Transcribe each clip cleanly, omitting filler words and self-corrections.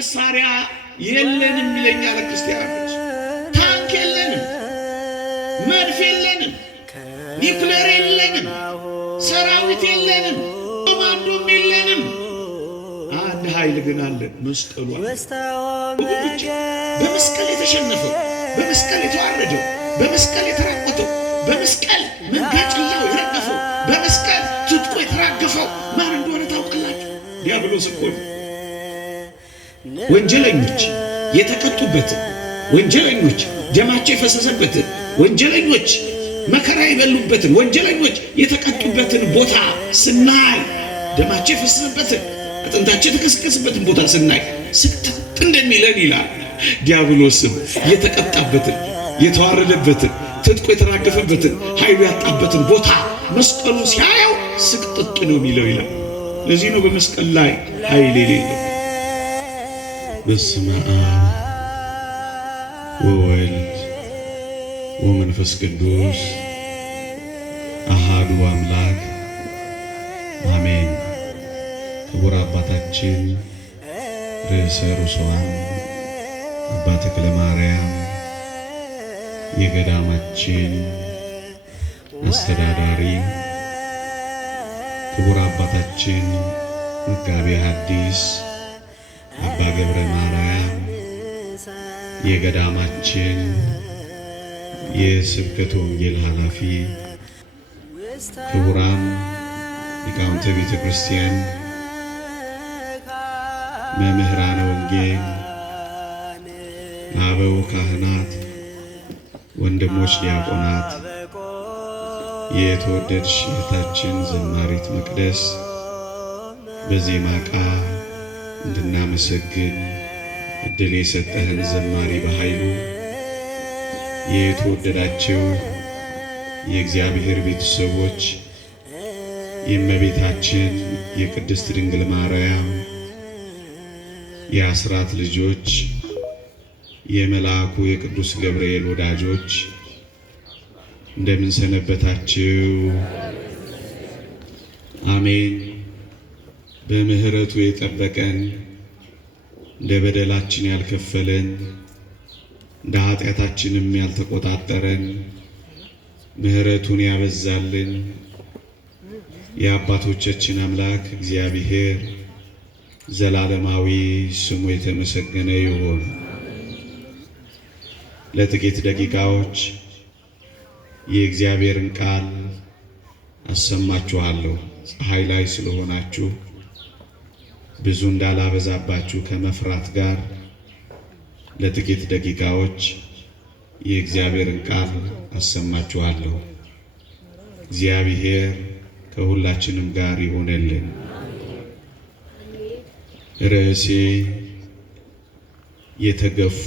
መሳሪያ የለንም ይለኛል ክርስቲያኖች። ታንክ የለንም፣ መድፍ የለንም፣ ኒውክሌር የለንም፣ ሰራዊት የለንም፣ ኮማንዶም የለንም። አንድ ኃይል ግን አለን፣ መስቀሉ አለ። በመስቀል የተሸነፈው፣ በመስቀል የተዋረደው፣ በመስቀል የተራቆተው፣ በመስቀል መንጋጭላው የረገፈው፣ በመስቀል ትጥቁ የተራገፈው ማን እንደሆነ ታውቃላችሁ? ዲያብሎስ እኮ ነው። ወንጀለኞች የተቀጡበትን፣ ወንጀለኞች ደማቸው የፈሰሰበትን፣ ወንጀለኞች መከራ የበሉበትን፣ ወንጀለኞች የተቀጡበትን ቦታ ስናይ፣ ደማቸው የፈሰሰበትን፣ አጥንታቸው የተከሰከሰበትን ቦታ ስናይ ስቅጥጥ እንደሚለን ይላል። ዲያብሎስም የተቀጣበትን፣ የተዋረደበትን፣ ትጥቁ የተራገፈበትን፣ ኃይሉ ያጣበትን ቦታ መስቀሉ ሲያየው ስቅጥጥ ነው የሚለው ይላል። ለዚህ ነው በመስቀል ላይ ኃይል የሌለው። በስመ አብ ወወልድ ወመንፈስ ቅዱስ አሃዱ አምላክ አሜን። ክቡር አባታችን ርዕሰ ርሱዓን አባ ተክለ ማርያም የገዳማችን አስተዳዳሪ፣ ክቡር አባታችን መጋቤ ሐዲስ አባ ገብረ ማርያም የገዳማችን የስብከተ ወንጌል ኃላፊ፣ ክቡራን ሊቃውንተ ቤተ ክርስቲያን፣ መምህራነ ወንጌል፣ አበው ካህናት፣ ወንድሞች ዲያቆናት፣ የተወደድሽ እህታችን ዘማሪት መቅደስ በዜማ ዕቃ እንድናመሰግን እድል የሰጠህን ዘማሪ በኃይሉ፣ የተወደዳቸው የእግዚአብሔር ቤተሰቦች፣ የእመቤታችን የቅድስት ድንግል ማርያም የአስራት ልጆች፣ የመልአኩ የቅዱስ ገብርኤል ወዳጆች እንደምን ሰነበታችሁ? አሜን። በምህረቱ የጠበቀን፣ እንደ በደላችን ያልከፈለን፣ እንደ ኃጢአታችንም ያልተቆጣጠረን፣ ምህረቱን ያበዛልን የአባቶቻችን አምላክ እግዚአብሔር ዘላለማዊ ስሙ የተመሰገነ ይሁን። ለጥቂት ደቂቃዎች የእግዚአብሔርን ቃል አሰማችኋለሁ። ፀሐይ ላይ ስለሆናችሁ ብዙ እንዳላበዛባችሁ ከመፍራት ጋር ለጥቂት ደቂቃዎች የእግዚአብሔርን ቃል አሰማችኋለሁ። እግዚአብሔር ከሁላችንም ጋር ይሆነልን። ርዕሴ የተገፉ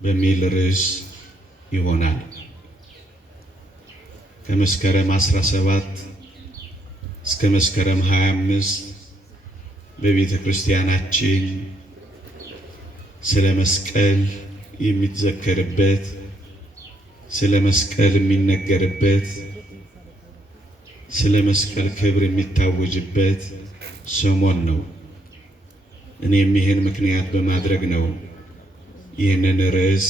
በሚል ርዕስ ይሆናል። ከመስከረም 17 እስከ መስከረም 25 በቤተ ክርስቲያናችን ስለ መስቀል የሚዘከርበት፣ ስለ መስቀል የሚነገርበት፣ ስለ መስቀል ክብር የሚታወጅበት ሰሞን ነው። እኔም ይህን ምክንያት በማድረግ ነው ይህንን ርዕስ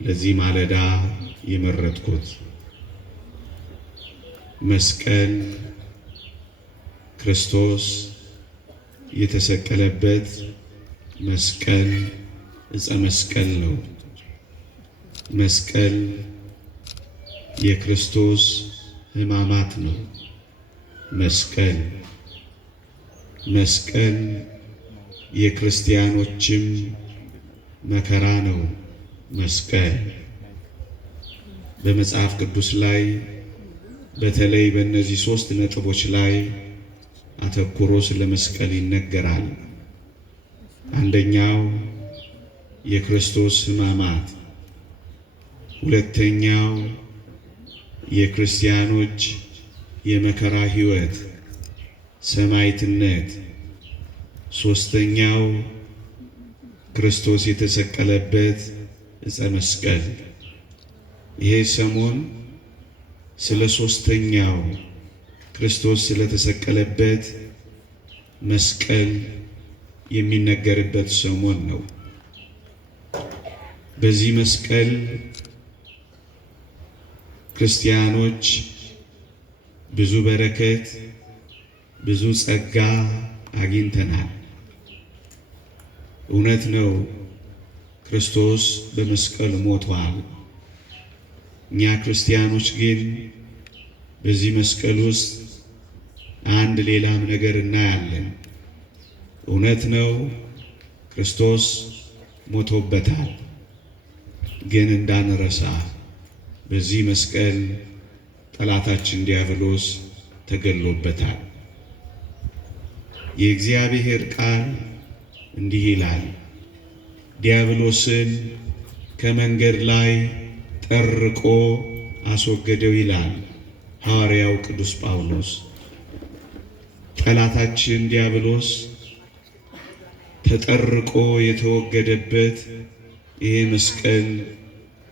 ለዚህ ማለዳ የመረጥኩት። መስቀል ክርስቶስ የተሰቀለበት መስቀል ዕፀ መስቀል ነው። መስቀል የክርስቶስ ሕማማት ነው። መስቀል የክርስቲያኖችም መከራ ነው። መስቀል በመጽሐፍ ቅዱስ ላይ በተለይ በእነዚህ 3 ነጥቦች ላይ አተኩሮ ስለ መስቀል ይነገራል። አንደኛው የክርስቶስ ሕማማት፣ ሁለተኛው የክርስቲያኖች የመከራ ሕይወት ሰማዕትነት፣ ሶስተኛው ክርስቶስ የተሰቀለበት ዕፀ መስቀል። ይሄ ሰሞን ስለ ሶስተኛው ክርስቶስ ስለተሰቀለበት መስቀል የሚነገርበት ሰሞን ነው። በዚህ መስቀል ክርስቲያኖች ብዙ በረከት፣ ብዙ ጸጋ አግኝተናል። እውነት ነው፣ ክርስቶስ በመስቀል ሞቷል። እኛ ክርስቲያኖች ግን በዚህ መስቀል ውስጥ አንድ ሌላም ነገር እናያለን። እውነት ነው፣ ክርስቶስ ሞቶበታል። ግን እንዳንረሳ በዚህ መስቀል ጠላታችን ዲያብሎስ ተገሎበታል። የእግዚአብሔር ቃል እንዲህ ይላል፣ ዲያብሎስን ከመንገድ ላይ ጠርቆ አስወገደው ይላል ሐዋርያው ቅዱስ ጳውሎስ። ጠላታችን ዲያብሎስ ተጠርቆ የተወገደበት ይሄ መስቀል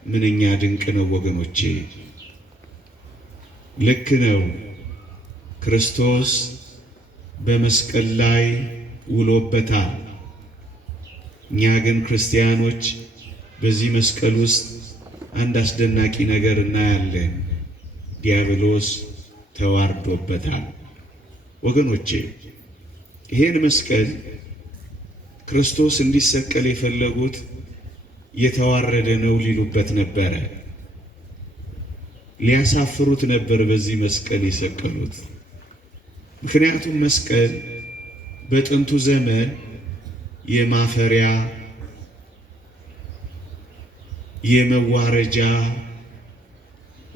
ምንኛ ድንቅ ነው ወገኖቼ! ልክ ነው፣ ክርስቶስ በመስቀል ላይ ውሎበታል። እኛ ግን ክርስቲያኖች በዚህ መስቀል ውስጥ አንድ አስደናቂ ነገር እናያለን። ዲያብሎስ ተዋርዶበታል። ወገኖቼ ይሄን መስቀል ክርስቶስ እንዲሰቀል የፈለጉት የተዋረደ ነው ሊሉበት ነበረ። ሊያሳፍሩት ነበር በዚህ መስቀል የሰቀሉት። ምክንያቱም መስቀል በጥንቱ ዘመን የማፈሪያ፣ የመዋረጃ፣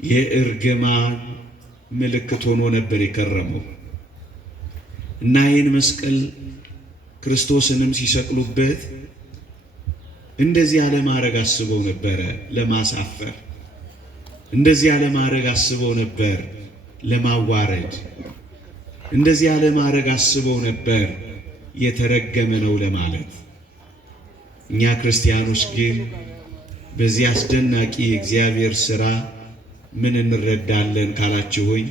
የእርግማን ምልክት ሆኖ ነበር የከረመው እና ይህን መስቀል ክርስቶስንም ሲሰቅሉበት እንደዚህ ያለ ማድረግ አስበው ነበረ ለማሳፈር። እንደዚህ ያለ ማድረግ አስበው ነበር ለማዋረድ። እንደዚህ ያለ ማድረግ አስበው ነበር የተረገመ ነው ለማለት። እኛ ክርስቲያኖች ግን በዚህ አስደናቂ የእግዚአብሔር ሥራ ምን እንረዳለን ካላችሁኝ፣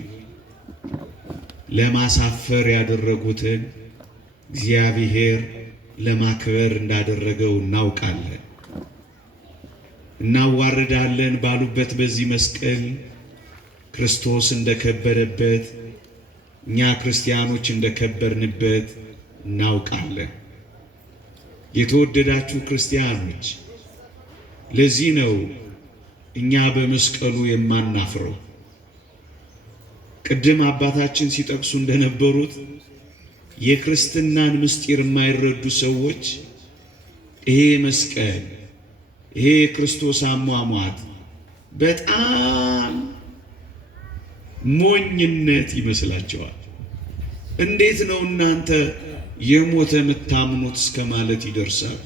ለማሳፈር ያደረጉትን እግዚአብሔር ለማክበር እንዳደረገው እናውቃለን። እናዋርዳለን ባሉበት በዚህ መስቀል ክርስቶስ እንደከበረበት፣ እኛ ክርስቲያኖች እንደከበርንበት እናውቃለን። የተወደዳችሁ ክርስቲያኖች፣ ለዚህ ነው እኛ በመስቀሉ የማናፍረው። ቅድም አባታችን ሲጠቅሱ እንደነበሩት የክርስትናን ምስጢር የማይረዱ ሰዎች ይሄ መስቀል፣ ይሄ የክርስቶስ አሟሟት በጣም ሞኝነት ይመስላቸዋል። እንዴት ነው እናንተ የሞተ የምታምኑት እስከ ማለት ይደርሳል።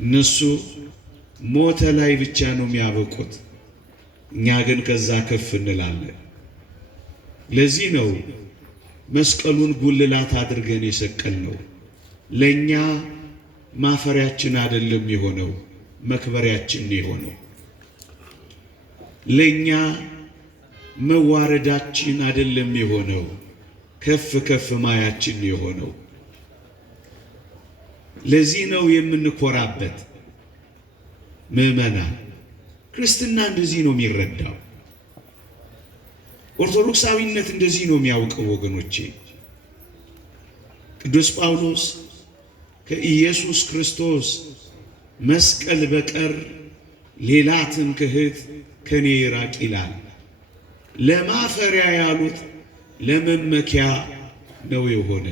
እነሱ ሞተ ላይ ብቻ ነው የሚያበቁት፣ እኛ ግን ከዛ ከፍ እንላለን። ለዚህ ነው መስቀሉን ጉልላት አድርገን የሰቀልነው። ለኛ ማፈሪያችን አይደለም የሆነው፣ መክበሪያችን የሆነው። ለኛ መዋረዳችን አይደለም የሆነው፣ ከፍ ከፍ ማያችን የሆነው። ለዚህ ነው የምንኮራበት። ምዕመናን፣ ክርስትና እንደዚህ ነው የሚረዳው። ኦርቶዶክሳዊነት እንደዚህ ነው የሚያውቀው ወገኖቼ። ቅዱስ ጳውሎስ ከኢየሱስ ክርስቶስ መስቀል በቀር ሌላ ትምክህት ከኔ ይራቅ ይላል። ለማፈሪያ ያሉት ለመመኪያ ነው የሆነ።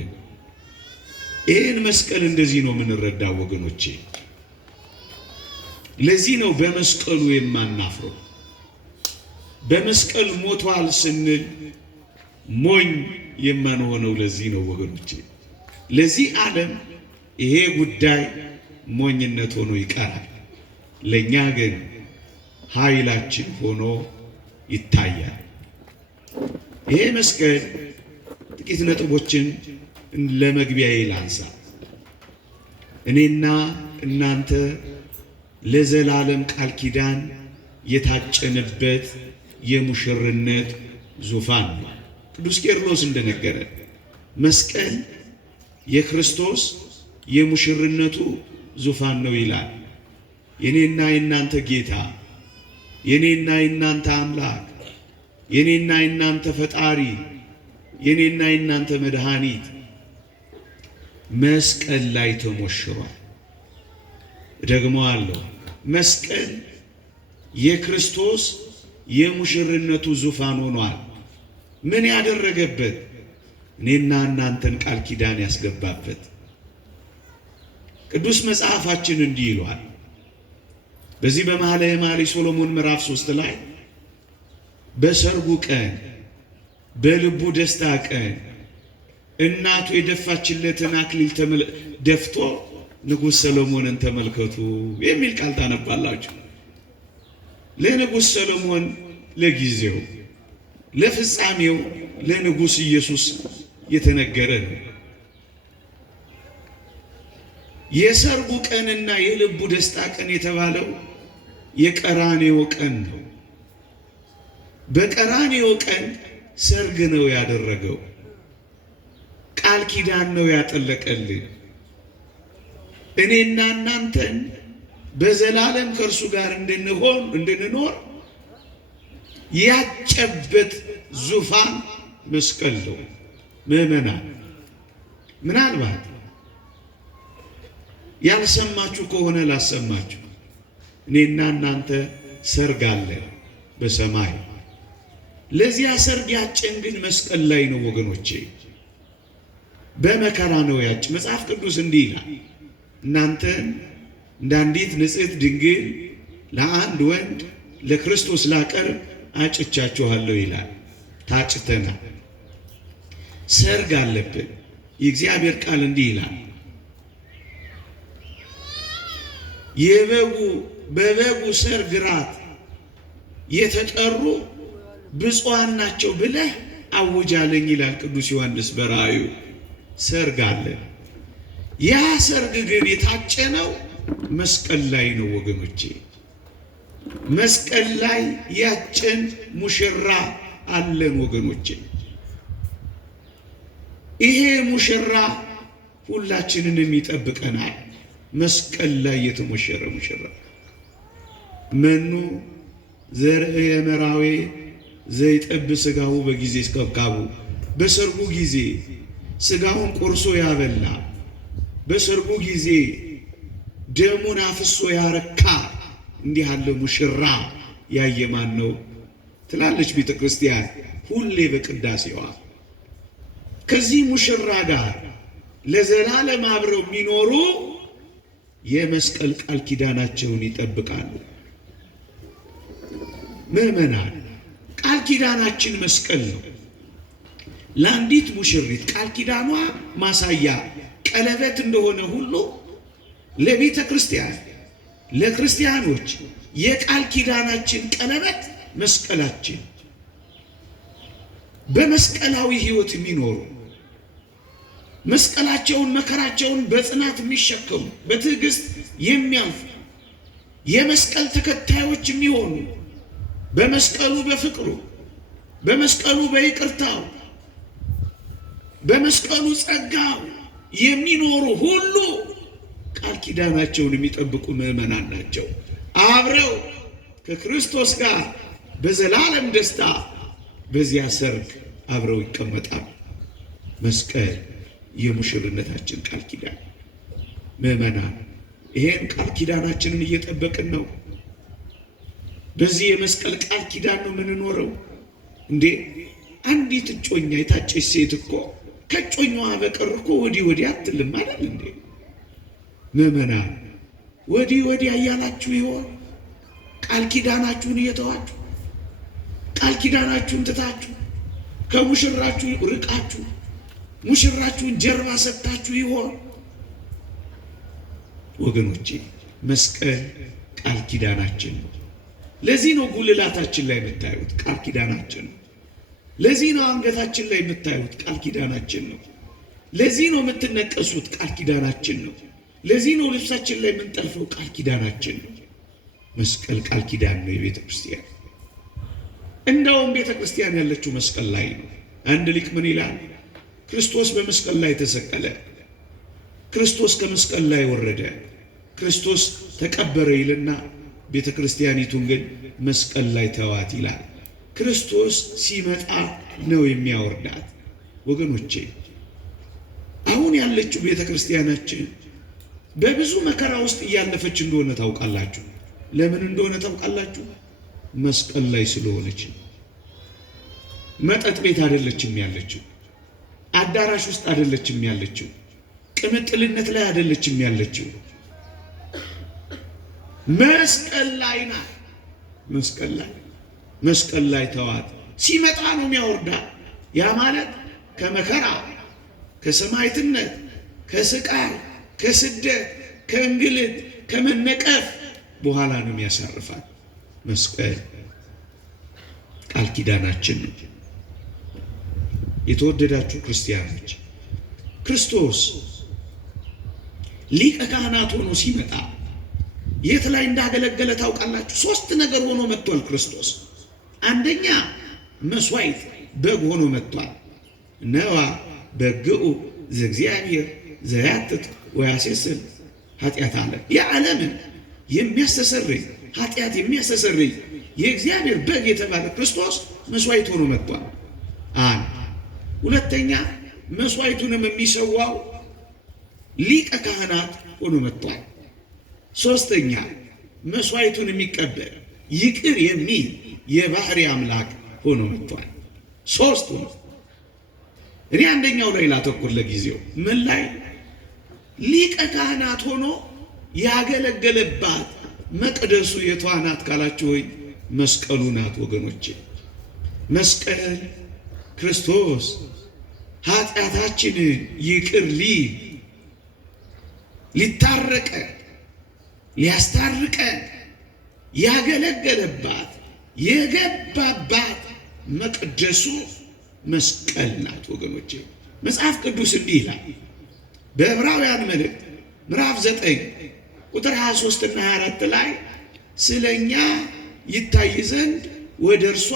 ይህን መስቀል እንደዚህ ነው የምንረዳው ወገኖቼ። ለዚህ ነው በመስቀሉ የማናፍረው። በመስቀል ሞቷል ስንል ሞኝ የማንሆነው ለዚህ ነው ወገኖቼ። ለዚህ ዓለም ይሄ ጉዳይ ሞኝነት ሆኖ ይቀራል። ለኛ ግን ኃይላችን ሆኖ ይታያል። ይሄ መስቀል ጥቂት ነጥቦችን ለመግቢያ ላንሳ። እኔና እናንተ ለዘላለም ቃል ኪዳን የታጨንበት የሙሽርነት ዙፋን ነው። ቅዱስ ቄርሎስ እንደነገረ መስቀል የክርስቶስ የሙሽርነቱ ዙፋን ነው ይላል። የኔና የናንተ ጌታ፣ የኔና የናንተ አምላክ፣ የኔና የናንተ ፈጣሪ፣ የኔና የናንተ መድኃኒት መስቀል ላይ ተሞሽሯል። ደግሞ አለው መስቀል የክርስቶስ የሙሽርነቱ ዙፋን ሆኗል። ምን ያደረገበት? እኔና እናንተን ቃል ኪዳን ያስገባበት። ቅዱስ መጽሐፋችን እንዲህ ይሏል። በዚህ በመኃልየ መኃልይ ሰሎሞን ምዕራፍ 3 ላይ በሰርጉ ቀን በልቡ ደስታ ቀን እናቱ የደፋችለትን አክሊል ደፍቶ ንጉሥ ሰሎሞንን ተመልከቱ የሚል ቃል ታነባላችሁ። ለንጉሥ ሰሎሞን ለጊዜው፣ ለፍጻሜው ለንጉሥ ኢየሱስ የተነገረ ነው። የሰርጉ ቀንና የልቡ ደስታ ቀን የተባለው የቀራንዮ ቀን ነው። በቀራንዮ ቀን ሰርግ ነው ያደረገው። ቃል ኪዳን ነው ያጠለቀልን። እኔና እናንተን በዘላለም ከእርሱ ጋር እንድንኖር ያጨበት ዙፋን መስቀል ነው። ምዕመናን፣ ምናልባት ያልሰማችሁ ከሆነ ላሰማችሁ። እኔና እናንተ ሰርግ አለ በሰማይ። ለዚያ ሰርግ ያጨን ግን መስቀል ላይ ነው ወገኖቼ። በመከራ ነው ያጭ። መጽሐፍ ቅዱስ እንዲህ ይላል፣ እናንተን እንደ አንዲት ንጽሕት ድንግል ለአንድ ወንድ ለክርስቶስ ላቀርብ አጭቻችኋለሁ ይላል። ታጭተናል። ሰርግ አለብን። የእግዚአብሔር ቃል እንዲህ ይላል፣ በበጉ ሰርግ ራት የተጠሩ ብፁዓን ናቸው ብለህ አውጃለኝ ይላል ቅዱስ ዮሐንስ በራእዩ። ሰርግ አለ። ያ ሰርግ ግን የታጨነው መስቀል ላይ ነው ወገኖቼ። መስቀል ላይ ያጨን ሙሽራ አለን ወገኖቼ። ይሄ ሙሽራ ሁላችንንም ይጠብቀናል። መስቀል ላይ የተሞሸረ ሙሽራ መኑ ዘርእ የመራዌ ዘይጠብ ሥጋው በጊዜ እስከብካቡ። በሰርጉ ጊዜ ሥጋውን ቆርሶ ያበላ፣ በሰርጉ ጊዜ ደሙን አፍሶ ያረካ እንዲህ ያለ ሙሽራ ያየ ማን ነው ትላለች ቤተ ክርስቲያን ሁሌ በቅዳሴዋ። ከዚህ ሙሽራ ጋር ለዘላለም አብረው የሚኖሩ የመስቀል ቃል ኪዳናቸውን ይጠብቃሉ። ምዕመናን፣ ቃል ኪዳናችን መስቀል ነው። ለአንዲት ሙሽሪት ቃል ኪዳኗ ማሳያ ቀለበት እንደሆነ ሁሉ ለቤተ ክርስቲያን ለክርስቲያኖች የቃል ኪዳናችን ቀለበት መስቀላችን። በመስቀላዊ ሕይወት የሚኖሩ መስቀላቸውን መከራቸውን በጽናት የሚሸከሙ በትዕግስት የሚያልፉ የመስቀል ተከታዮች የሚሆኑ በመስቀሉ በፍቅሩ በመስቀሉ በይቅርታው በመስቀሉ ጸጋው የሚኖሩ ሁሉ ቃል ኪዳናቸውን የሚጠብቁ ምዕመናን ናቸው። አብረው ከክርስቶስ ጋር በዘላለም ደስታ በዚያ ሰርግ አብረው ይቀመጣሉ። መስቀል የሙሽርነታችን ቃል ኪዳን። ምዕመናን፣ ይሄን ቃል ኪዳናችንን እየጠበቅን ነው። በዚህ የመስቀል ቃል ኪዳን ነው የምንኖረው። እንዴ አንዲት እጮኛ የታጨች ሴት እኮ ከእጮኛዋ በቀር እኮ ወዲህ ወዲህ አትልም አይደል እንዴ? ምዕመናን፣ ወዲህ ወዲህ እያላችሁ ይሆን ቃል ኪዳናችሁን እየተዋችሁ ቃል ኪዳናችሁን ትታችሁ ከሙሽራችሁ ርቃችሁ ሙሽራችሁን ጀርባ ሰጥታችሁ ይሆን? ወገኖቼ፣ መስቀል ቃል ኪዳናችን ነው። ለዚህ ነው ጉልላታችን ላይ የምታዩት ቃል ኪዳናችን ነው። ለዚህ ነው አንገታችን ላይ የምታዩት ቃል ኪዳናችን ነው። ለዚህ ነው የምትነቀሱት ቃል ኪዳናችን ነው። ለዚህ ነው ልብሳችን ላይ የምንጠልፈው ቃል ኪዳናችን ነው። መስቀል ቃል ኪዳን ነው የቤተ ክርስቲያን። እንደውም ቤተ ክርስቲያን ያለችው መስቀል ላይ ነው። አንድ ሊቅ ምን ይላል? ክርስቶስ በመስቀል ላይ ተሰቀለ። ክርስቶስ ከመስቀል ላይ ወረደ፣ ክርስቶስ ተቀበረ ይልና ቤተ ክርስቲያኒቱን ግን መስቀል ላይ ተዋት ይላል። ክርስቶስ ሲመጣ ነው የሚያወርዳት። ወገኖቼ አሁን ያለችው ቤተ ክርስቲያናችን በብዙ መከራ ውስጥ እያለፈች እንደሆነ ታውቃላችሁ። ለምን እንደሆነ ታውቃላችሁ? መስቀል ላይ ስለሆነች። መጠጥ ቤት አይደለችም ያለችው፣ አዳራሽ ውስጥ አይደለችም ያለችው፣ ቅምጥልነት ላይ አይደለችም ያለችው፣ መስቀል ላይ ናት። መስቀል ላይ ተዋት። ሲመጣ ነው የሚያወርዳት። ያ ማለት ከመከራ ከሰማዕትነት ከስቃይ ከስደት ከእንግልት ከመነቀፍ በኋላ ነው የሚያሳርፋት። መስቀል ቃል ኪዳናችን ነው። የተወደዳችሁ ክርስቲያኖች ክርስቶስ ሊቀ ካህናት ሆኖ ሲመጣ የት ላይ እንዳገለገለ ታውቃላችሁ? 3 ነገር ሆኖ መጥቷል ክርስቶስ። አንደኛ መስዋዕት በግ ሆኖ መጥቷል። ነዋ በግኡ ዘእግዚአብሔር ዘያትት ወያሴስል ኃጢአት አለ። የዓለምን የሚያስተሰርይ ኃጢአት የሚያስተሰርይ የእግዚአብሔር በግ የተባለ ክርስቶስ መስዋዕት ሆኖ መጥቷል። ሁለተኛ መስዋዕቱንም የሚሰዋው ሊቀ ካህናት ሆኖ መጥቷል። ሶስተኛ መስዋዕቱን የሚቀበል ይቅር የሚል የባህሪ አምላክ ሆኖ መጥቷል። ሶስቱ ነው። እኔ አንደኛው ላይ ላተኩር ለጊዜው። ምን ላይ? ሊቀ ካህናት ሆኖ ያገለገለባት መቅደሱ የቷ ናት ካላችሁ ወይ መስቀሉ ናት ወገኖቼ። መስቀል ክርስቶስ ኃጢአታችንን ይቅር ሊታረቀን ሊያስታርቀን ያገለገለባት የገባባት መቅደሱ መስቀል ናት ወገኖቼ። መጽሐፍ ቅዱስ እንዲህ ይላል በዕብራውያን መልእክት ምዕራፍ 9 ቁጥር 23 እና 24 ላይ ስለኛ ይታይ ዘንድ ወደ እርሷ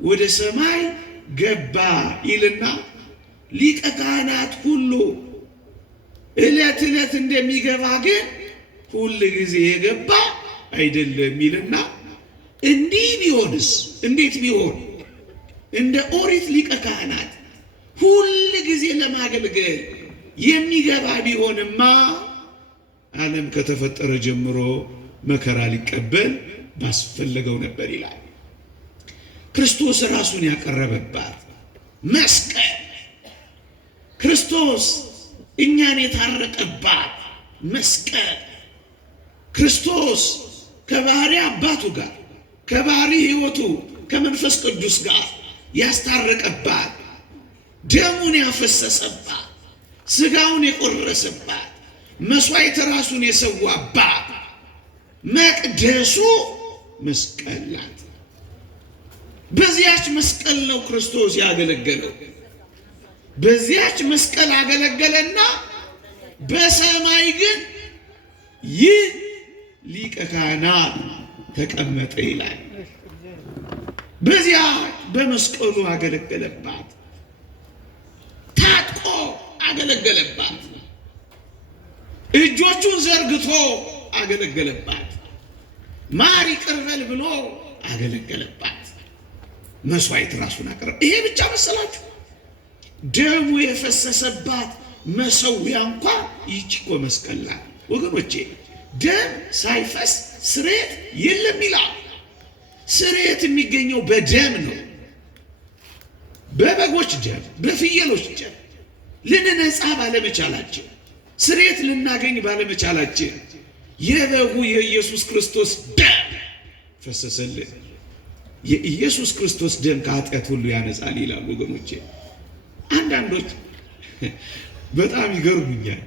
ወደ ሰማይ ገባ ይልና ሊቀ ካህናት ሁሉ ዕለት ዕለት እንደሚገባ ግን ሁል ጊዜ የገባ አይደለም ይልና እንዲህ ቢሆንስ እንዴት ቢሆን እንደ ኦሪት ሊቀ ካህናት ሁል ጊዜ ለማገልገል የሚገባ ቢሆንማ ዓለም ከተፈጠረ ጀምሮ መከራ ሊቀበል ባስፈለገው ነበር ይላል። ክርስቶስ ራሱን ያቀረበባት መስቀል፣ ክርስቶስ እኛን የታረቀባት መስቀል፣ ክርስቶስ ከባህሪ አባቱ ጋር ከባህሪ ሕይወቱ ከመንፈስ ቅዱስ ጋር ያስታረቀባት፣ ደሙን ያፈሰሰባት፣ ስጋውን የቆረሰባት፣ መስዋዕት ራሱን የሰዋባት መቅደሱ መስቀል ናት። በዚያች መስቀል ነው ክርስቶስ ያገለገለው። በዚያች መስቀል አገለገለና በሰማይ ግን ይህ ሊቀ ካህናት ተቀመጠ ይላል። በዚያ በመስቀሉ አገለገለባት፣ ታጥቆ አገለገለባት፣ እጆቹን ዘርግቶ አገለገለባት፣ ማር ይቅር በል ብሎ አገለገለባት። መስዋዕት ራሱን አቀረበ። ይሄ ብቻ መሰላችሁ? ደሙ የፈሰሰባት መሰዊያ እንኳን ይህች እኮ መስቀል ናት ወገኖቼ። ደም ሳይፈስ ስርየት የለም ይላል። ስርየት የሚገኘው በደም ነው። በበጎች ደም፣ በፍየሎች ደም ልንነጻ ባለመቻላችን፣ ስርየት ልናገኝ ባለመቻላችን የበጉ የኢየሱስ ክርስቶስ ደም ፈሰሰልን። የኢየሱስ ክርስቶስ ደም ከኃጢአት ሁሉ ያነጻል ይላል ወገኖቼ። አንዳንዶች በጣም ይገርሙኛል።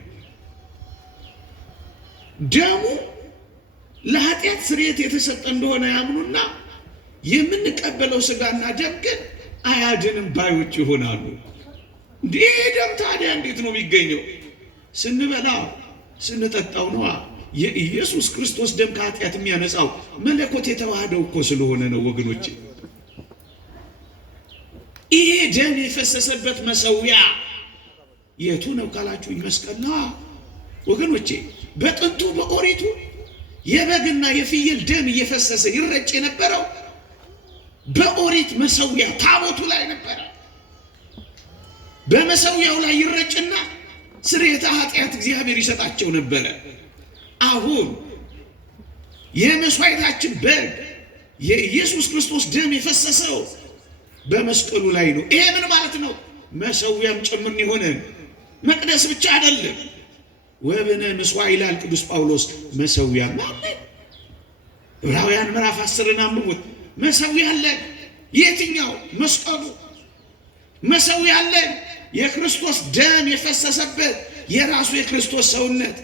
ደሙ ለኃጢአት ስርየት የተሰጠ እንደሆነ ያምኑና የምንቀበለው ስጋና ደም ግን አያድንም ባዮች ይሆናሉ። ይሄ ደም ታዲያ እንዴት ነው የሚገኘው? ስንበላው ስንጠጣው ነዋ። የኢየሱስ ክርስቶስ ደም ከኃጢአት የሚያነጻው መለኮት የተዋህደው እኮ ስለሆነ ነው ወገኖቼ። ይሄ ደም የፈሰሰበት መሰዊያ የቱ ነው ካላችሁኝ፣ መስቀል ነው። ወገኖቼ በጥንቱ በኦሪቱ የበግና የፍየል ደም እየፈሰሰ ይረጭ የነበረው በኦሪት መሰዊያ ታቦቱ ላይ ነበረ። በመሰዊያው ላይ ይረጭና ስርየተ ኃጢአት እግዚአብሔር ይሰጣቸው ነበረ። አሁን የመስዋዕታችን በግ የኢየሱስ ክርስቶስ ደም የፈሰሰው በመስቀሉ ላይ ነው። ይሄ ምን ማለት ነው? መሰዊያም ጭምር የሆነ መቅደስ ብቻ አይደለም። ወበነ ምስዋዕ ይላል ቅዱስ ጳውሎስ። መሰዊያ ማለት ዕብራውያን ምዕራፍ 10 አንብቡት። መሰዊያ አለን። የትኛው? መስቀሉ። መሰዊያ አለን። የክርስቶስ ደም የፈሰሰበት የራሱ የክርስቶስ ሰውነት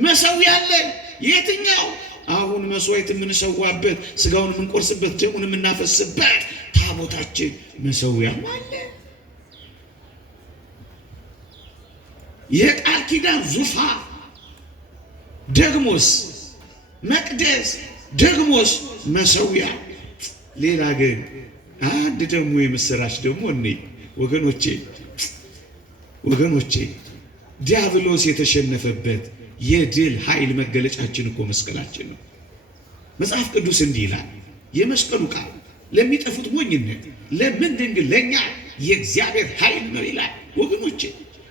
መሰዊያ አለን። የትኛው? አሁን መስዋዕት የምንሰዋበት ስጋውን የምንቆርስበት ደሙን የምናፈስበት ታቦታችን መሰዊያ ማለት የቃል ኪዳን ዙፋን ደግሞስ መቅደስ ደግሞስ መሰዊያ። ሌላ ግን አንድ ደግሞ የምስራች ደግሞ እኔ ወገኖቼ ዲያብሎስ የተሸነፈበት የድል ኃይል መገለጫችን እኮ መስቀላችን ነው። መጽሐፍ ቅዱስ እንዲህ ይላል፣ የመስቀሉ ቃል ለሚጠፉት ሞኝነት፣ ለምንድን ግን ለእኛ የእግዚአብሔር ኃይል ነው ይላል። ወገኖቼ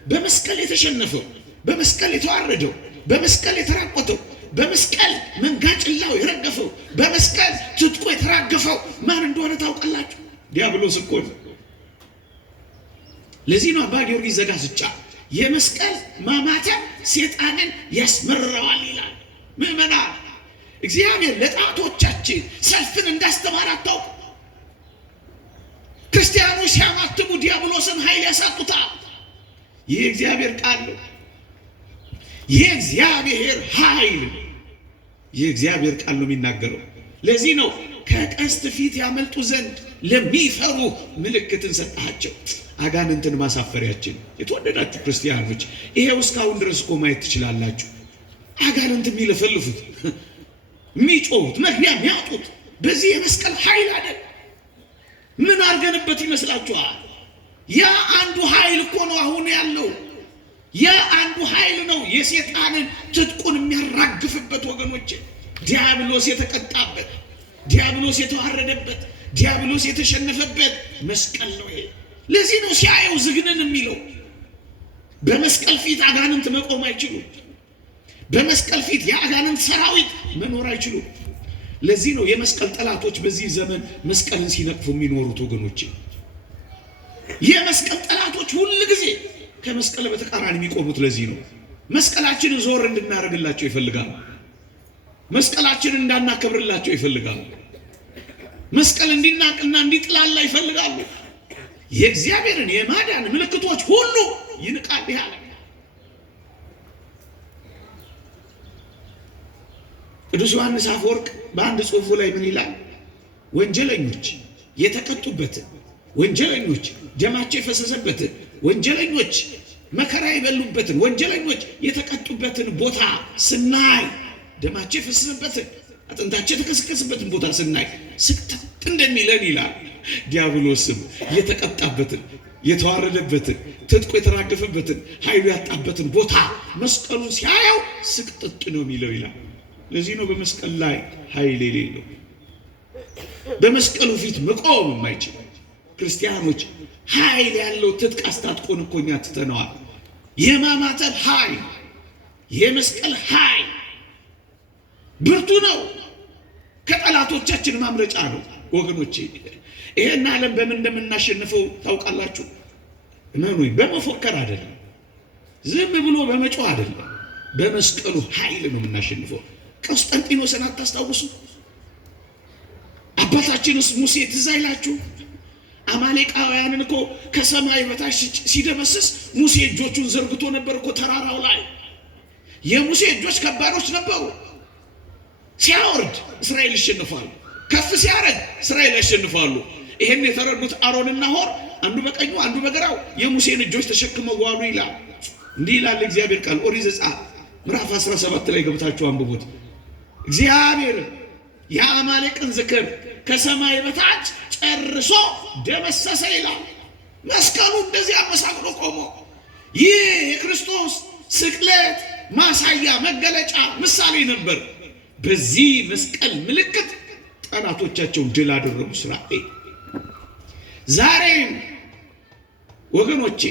በመስቀል የተሸነፈው፣ በመስቀል የተዋረደው፣ በመስቀል የተራቆተው፣ በመስቀል መንጋጭላው የረገፈው፣ በመስቀል ትጥቁ የተራገፈው ማን እንደሆነ ታውቃላችሁ? ዲያብሎስ እኮ ነው። ለዚህ ነው አባ ጊዮርጊስ ዘጋስጫ የመስቀል ማማተብ ሰይጣንን ያስመርረዋል ይላል። ምዕመናን እግዚአብሔር ለጣዖቶቻችን ሰልፍን እንዳስተማረ አታውቁ? ክርስቲያኖች ሲያማትቡ ዲያብሎስን ኃይል ያሳጡታል። ይህ እግዚአብሔር ቃል ነው። የእግዚአብሔር ኃይል የእግዚአብሔር ቃል ነው የሚናገረው። ለዚህ ነው ከቀስት ፊት ያመልጡ ዘንድ ለሚፈሩ ምልክትን ሰጣቸው። አጋንንትን ማሳፈሪያችን። የተወደዳችሁ ክርስቲያኖች ይሄው እስካሁን ድረስ እኮ ማየት ትችላላችሁ። አጋንንት የሚለፈልፉት የሚጮሁት መግቢያ የሚያጡት በዚህ የመስቀል ኃይል አይደል? ምን አድርገንበት ይመስላችኋል? ያ አንዱ ኃይል እኮ ነው አሁን ያለው። ያ አንዱ ኃይል ነው የሰይጣንን ትጥቁን የሚያራግፍበት። ወገኖቼ ዲያብሎስ የተቀጣበት፣ ዲያብሎስ የተዋረደበት፣ ዲያብሎስ የተሸነፈበት መስቀል ነው ይሄ። ለዚህ ነው ሲያየው ዝግንን የሚለው። በመስቀል ፊት አጋንንት መቆም አይችሉም። በመስቀል ፊት የአጋንንት ሰራዊት መኖር አይችሉም። ለዚህ ነው የመስቀል ጠላቶች በዚህ ዘመን መስቀልን ሲነቅፉ የሚኖሩት። ወገኖቼ የመስቀል ጠላቶች ሁል ጊዜ ከመስቀል በተቃራኒ የሚቆሙት ለዚህ ነው። መስቀላችንን ዞር እንድናደርግላቸው ይፈልጋሉ። መስቀላችንን እንዳናከብርላቸው ይፈልጋሉ። መስቀል እንዲናቅና እንዲጥላላ ይፈልጋሉ። የእግዚአብሔርን የማዳን ምልክቶች ሁሉ ይንቃል ያለ ቅዱስ ዮሐንስ አፈወርቅ በአንድ ጽሑፉ ላይ ምን ይላል? ወንጀለኞች የተቀጡበትን፣ ወንጀለኞች ደማቸው የፈሰሰበትን፣ ወንጀለኞች መከራ የበሉበትን፣ ወንጀለኞች የተቀጡበትን ቦታ ስናይ፣ ደማቸው የፈሰሰበትን፣ አጥንታቸው የተከሰከሰበትን ቦታ ስናይ ስቅጥጥ እንደሚለን ይላል። ዲያብሎስም የተቀጣበትን፣ የተዋረደበትን፣ ትጥቁ የተራገፈበትን፣ ኃይሉ ያጣበትን ቦታ መስቀሉን ሲያየው ስቅጥጥ ነው የሚለው ይላል። ለዚህ ነው በመስቀል ላይ ኃይል የሌለው፣ በመስቀሉ ፊት መቆም የማይችል ክርስቲያኖች ኃይል ያለው ትጥቅ አስታጥቆን እኮ እኛ ትተነዋል። የማማተብ ኃይል፣ የመስቀል ኃይል ብርቱ ነው። ከጠላቶቻችን ማምለጫ ነው ወገኖቼ። ይሄን ዓለም በምን እንደምናሸንፈው ታውቃላችሁ? እመኑኝ፣ በመፎከር አይደለም፣ ዝም ብሎ በመጮህ አይደለም፣ በመስቀሉ ኃይል ነው የምናሸንፈው። ቆስጠንጢኖስን አታስታውሱ? አባታችንስ ሙሴ ትዝ አይላችሁ? አማሌቃውያንን እኮ ከሰማይ በታች ሲደመስስ ሙሴ እጆቹን ዘርግቶ ነበር እኮ ተራራው ላይ። የሙሴ እጆች ከባዶች ነበሩ። ሲያወርድ እስራኤል ይሸንፋሉ፣ ከፍ ሲያረግ እስራኤል ያሸንፋሉ። ይሄን የተረዱት አሮንና ሆር አንዱ በቀኙ አንዱ በግራው የሙሴን እጆች ተሸክመው ዋሉ ይላል። እንዲህ ይላል እግዚአብሔር ቃል ኦሪት ዘጸአት ምዕራፍ 17 ላይ ገብታችሁ አንብቡት። እግዚአብሔር የአማሌቅን ዝክር ከሰማይ በታች ጨርሶ ደመሰሰ ይላል። መስቀሉ እንደዚህ አመሳቅሎ ቆሞ ይህ የክርስቶስ ስቅለት ማሳያ፣ መገለጫ፣ ምሳሌ ነበር። በዚህ መስቀል ምልክት ጠላቶቻቸውን ድል አደረጉ። እስራኤል ዛሬም ወገኖቼ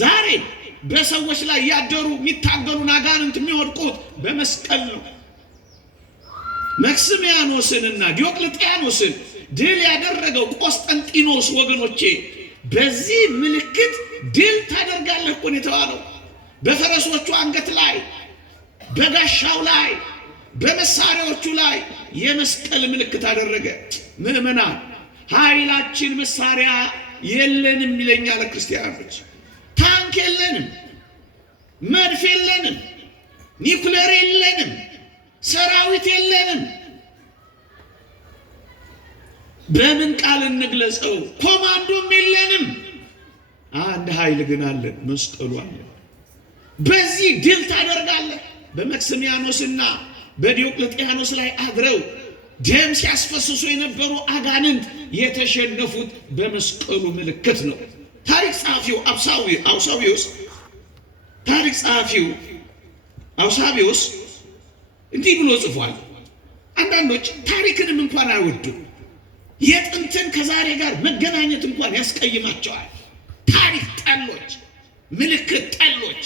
ዛሬም በሰዎች ላይ ያደሩ የሚታገሉን አጋንንት የሚወድቁት በመስቀል ነው። መክስሚያኖስንና ዲዮቅልጥያኖስን ድል ያደረገው ቆስጠንጢኖስ ወገኖቼ በዚህ ምልክት ድል ታደርጋለህ እኮ ነው የተባለው። በፈረሶቹ አንገት ላይ፣ በጋሻው ላይ፣ በመሳሪያዎቹ ላይ የመስቀል ምልክት አደረገ። ምዕመናን ኃይላችን መሳሪያ የለንም ይለኛል ክርስቲያኖች። ታንክ የለንም፣ መድፍ የለንም፣ ኒኩሌር የለንም፣ ሰራዊት የለንም። በምን ቃል እንግለጸው? ኮማንዶም የለንም። አንድ ኃይል ግን አለን፣ መስቀሉ አለን። በዚህ ድል ታደርጋለህ። በመክስሚያኖስና በዲዮቅልጥያኖስ ላይ አድረው ደም ሲያስፈስሱ የነበሩ አጋንንት የተሸነፉት በመስቀሉ ምልክት ነው። ታሪክ ጸሐፊው አውሳቢዎስ እንዲህ ብሎ ጽፏል። አንዳንዶች ታሪክንም እንኳን አይወዱም። የጥንትን ከዛሬ ጋር መገናኘት እንኳን ያስቀይማቸዋል። ታሪክ ጠሎች፣ ምልክት ጠሎች፣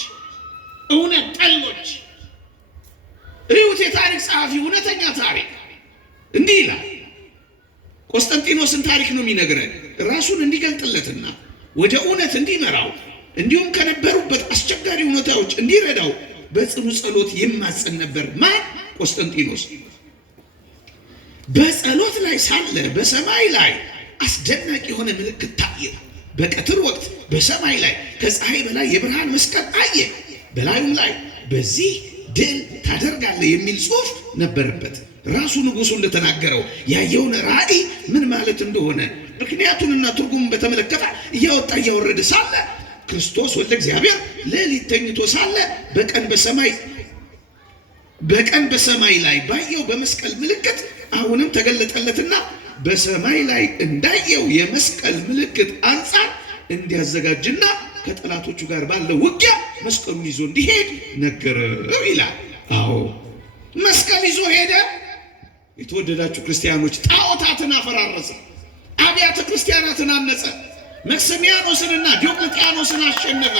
እውነት ጠሎች። እዩት፣ የታሪክ ጸሐፊ እውነተኛ ታሪክ እንዲህ ይላል። ቆስጠንጢኖስን ታሪክ ነው የሚነግረን ራሱን እንዲገልጥለትና ወደ እውነት እንዲመራው እንዲሁም ከነበሩበት አስቸጋሪ ሁኔታዎች እንዲረዳው በጽኑ ጸሎት ይማጸን ነበር። ማን? ቆስጠንጢኖስ። በጸሎት ላይ ሳለ በሰማይ ላይ አስደናቂ የሆነ ምልክት ታየ። በቀትር ወቅት በሰማይ ላይ ከፀሐይ በላይ የብርሃን መስቀል አየ። በላዩም ላይ በዚህ ድል ታደርጋለህ የሚል ጽሑፍ ነበረበት። ራሱ ንጉሡ እንደተናገረው ያየውን ራእይ ምን ማለት እንደሆነ ምክንያቱንና ትርጉሙን በተመለከተ እያወጣ እያወረደ ሳለ ክርስቶስ ወልደ እግዚአብሔር ሌሊት ተኝቶ ሳለ በቀን በሰማይ ላይ ባየው በመስቀል ምልክት አሁንም ተገለጠለትና በሰማይ ላይ እንዳየው የመስቀል ምልክት አንጻር እንዲያዘጋጅና ከጠላቶቹ ጋር ባለው ውጊያ መስቀሉን ይዞ እንዲሄድ ነገረው ይላል። አዎ መስቀል ይዞ ሄደ። የተወደዳችሁ ክርስቲያኖች ጣዖታትን አፈራረሰ፣ አብያተ ክርስቲያናትን አነጸ፣ መክስሚያኖስንና ዲዮቅልጥያኖስን አሸነፈ።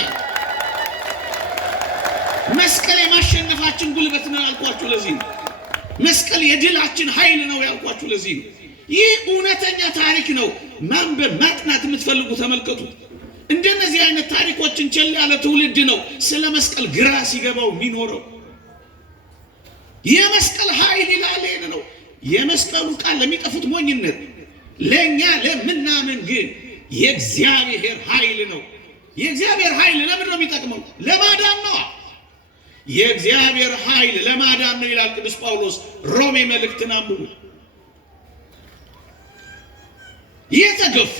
መስቀል የማሸነፋችን ጉልበት ነው ያልኳችሁ ለዚህ ነው። መስቀል የድላችን ኃይል ነው ያልኳችሁ ለዚህ ነው። ይህ እውነተኛ ታሪክ ነው። ማንበብ ማጥናት የምትፈልጉ ተመልከቱ። እንደነዚህ አይነት ታሪኮችን ቸል ያለ ትውልድ ነው ስለ መስቀል ግራ ሲገባው የሚኖረው። የመስቀል ኃይል ይላል ነው። የመስቀሉ ቃል ለሚጠፉት ሞኝነት፣ ለኛ ለምናምን ግን የእግዚአብሔር ኃይል ነው። የእግዚአብሔር ኃይል ለምን ነው የሚጠቅመው? ለማዳን ነው። የእግዚአብሔር ኃይል ለማዳን ነው ይላል ቅዱስ ጳውሎስ። ሮሜ መልእክትን አንብቡ። የተገፉ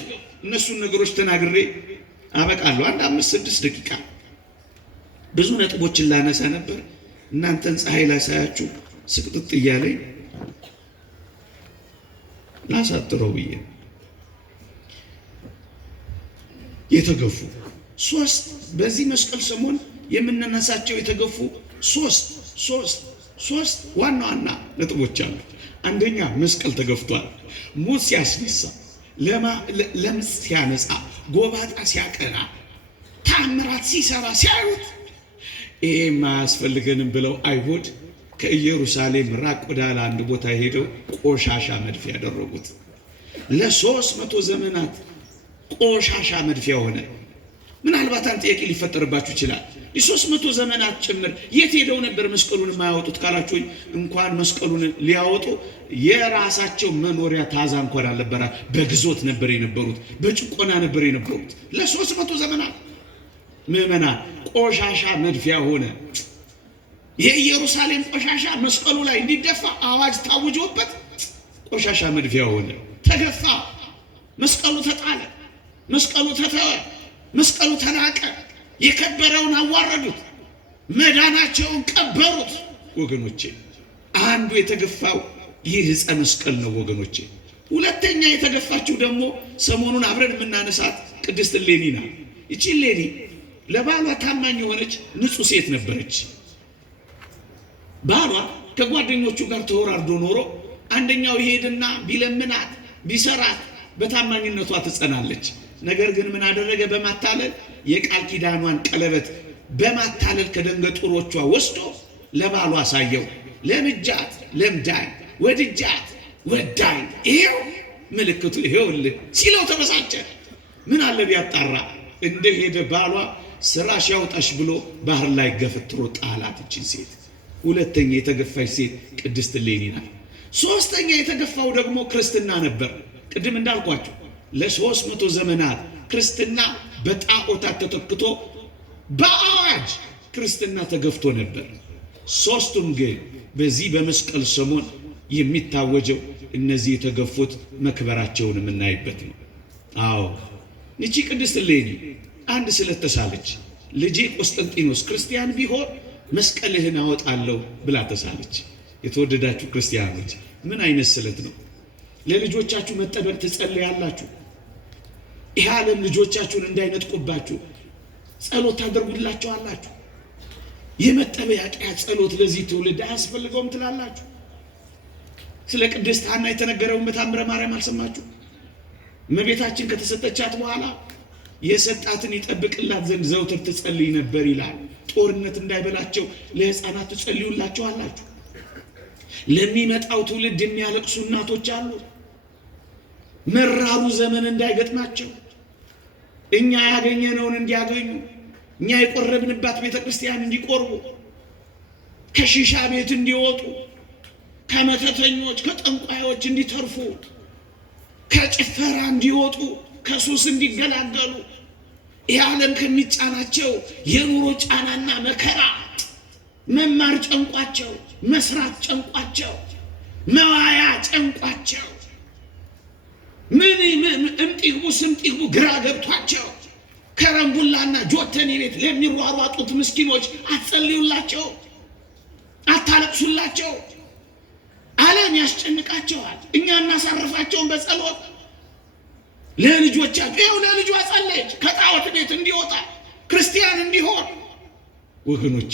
እነሱን ነገሮች ተናግሬ አበቃለሁ። 5-6 ደቂቃ ብዙ ነጥቦችን ላነሳ ነበር። እናንተን ፀሐይ ላይ ሳያችሁ ስቅጥጥ እያለኝ ላሳጥረው ብዬ የተገፉ በዚህ መስቀል ሰሞን የምንነሳቸው የተገፉ ሶስት ዋና ዋና ነጥቦች አሉ። አንደኛ መስቀል ተገፍቷል። ሞት ሲያስነሳ፣ ለምጽ ሲያነጻ፣ ጎባጣ ሲያቀና፣ ታምራት ሲሰራ ሲያዩት ይሄማ አያስፈልገንም ብለው አይሁድ ከኢየሩሳሌም ራቅ ወዳለ አንድ ቦታ ሄደው ቆሻሻ መድፍ ያደረጉት። ለ300 ዘመናት ቆሻሻ መድፊያ ሆነ። ምናልባት አንተ ጥያቄ ሊፈጠርባችሁ ይችላል። የ300 ዘመናት ጭምር የት ሄደው ነበር መስቀሉን የማያወጡት ካላችሁ፣ እንኳን መስቀሉን ሊያወጡ የራሳቸው መኖሪያ ታዛ እንኳን አልነበራ። በግዞት ነበር የነበሩት፣ በጭቆና ነበር የነበሩት ለ300 ዘመናት። ምዕመናን ቆሻሻ መድፊያ ሆነ። የኢየሩሳሌም ቆሻሻ መስቀሉ ላይ እንዲደፋ አዋጅ ታውጆበት ቆሻሻ መድፊያ ሆነ። ተገፋ። መስቀሉ ተጣለ። መስቀሉ ተተወ። መስቀሉ ተናቀ። የከበረውን አዋረዱት። መዳናቸውን ቀበሩት። ወገኖቼ አንዱ የተገፋው ይህ ዕፀ መስቀል ነው ወገኖቼ። ሁለተኛ የተገፋችው ደግሞ ሰሞኑን አብረን የምናነሳት ቅድስት እሌኒ ናት። ይቺ እሌኒ ለባሏ ታማኝ የሆነች ንጹህ ሴት ነበረች። ባሏ ከጓደኞቹ ጋር ተወራርዶ ኖሮ አንደኛው ይሄድና ቢለምናት ቢሰራት በታማኝነቷ ትጸናለች። ነገር ግን ምን አደረገ? በማታለል የቃል ኪዳኗን ቀለበት በማታለል ከደንገጡሮቿ ወስዶ ለባሏ አሳየው። ለምጃት ለምዳኝ፣ ወድጃት ወዳኝ፣ ይሄው ምልክቱ ይሄውልህ ሲለው ተበሳጨ። ምን አለ ቢያጣራ እንደሄደ ባሏ ስራሽ ያውጣሽ ብሎ ባህር ላይ ገፍትሮ ጣላት እችን ሴት። ሁለተኛ የተገፋች ሴት ቅድስት እሌኒ ናት። ሶስተኛ የተገፋው ደግሞ ክርስትና ነበር። ቅድም እንዳልኳችሁ ለ300 ዘመናት ክርስትና በጣዖታት ተተክቶ በአዋጅ ክርስትና ተገፍቶ ነበር። ሶስቱም ግን በዚህ በመስቀል ሰሞን የሚታወጀው እነዚህ የተገፉት መክበራቸውን የምናይበት ነው። አዎ እቺ ቅድስት እሌኒ አንድ ስለት ተሳለች። ልጄ ቆስጠንጢኖስ ክርስቲያን ቢሆን መስቀልህን አወጣለሁ ብላ ተሳለች። የተወደዳችሁ ክርስቲያኖች ምን አይነት ስለት ነው? ለልጆቻችሁ መጠበቅ ትጸልያላችሁ። ይህ ዓለም ልጆቻችሁን እንዳይነጥቁባችሁ ጸሎት ታደርጉላችኋላችሁ። የመጠበቂያ ጸሎት ለዚህ ትውልድ አያስፈልገውም ትላላችሁ። ስለ ቅድስት ሐና የተነገረውን በታምረ ማርያም አልሰማችሁ? እመቤታችን ከተሰጠቻት በኋላ የሰጣትን ይጠብቅላት ዘንድ ዘውትር ትጸልይ ነበር ይላል። ጦርነት እንዳይበላቸው ለሕፃናት ትጸልዩላቸዋላችሁ። ለሚመጣው ትውልድ የሚያለቅሱ እናቶች አሉ። መራሩ ዘመን እንዳይገጥማቸው እኛ ያገኘነውን እንዲያገኙ፣ እኛ የቆረብንባት ቤተ ክርስቲያን እንዲቆርቡ፣ ከሺሻ ቤት እንዲወጡ፣ ከመተተኞች ከጠንቋዮች እንዲተርፉ፣ ከጭፈራ እንዲወጡ፣ ከሱስ እንዲገላገሉ፣ ይህ ዓለም ከሚጫናቸው የኑሮ ጫናና መከራ መማር ጨንቋቸው፣ መስራት ጨንቋቸው፣ መዋያ ጨንቋቸው፣ ምን እምጢግቡ ስምጢግቡ ግራ ገብቷቸው ከረምቡላና ጆተኒ ቤት ለሚሯሯጡት ምስኪኖች አትጸልዩላቸው፣ አታለቅሱላቸው። ዓለም ያስጨንቃቸዋል። እኛ እናሳርፋቸውን በጸሎት ለልጆቻቸው። ይኸው ለልጇ ጸለየች ከጣዖት ቤት እንዲወጣ ክርስቲያን እንዲሆን። ወገኖቼ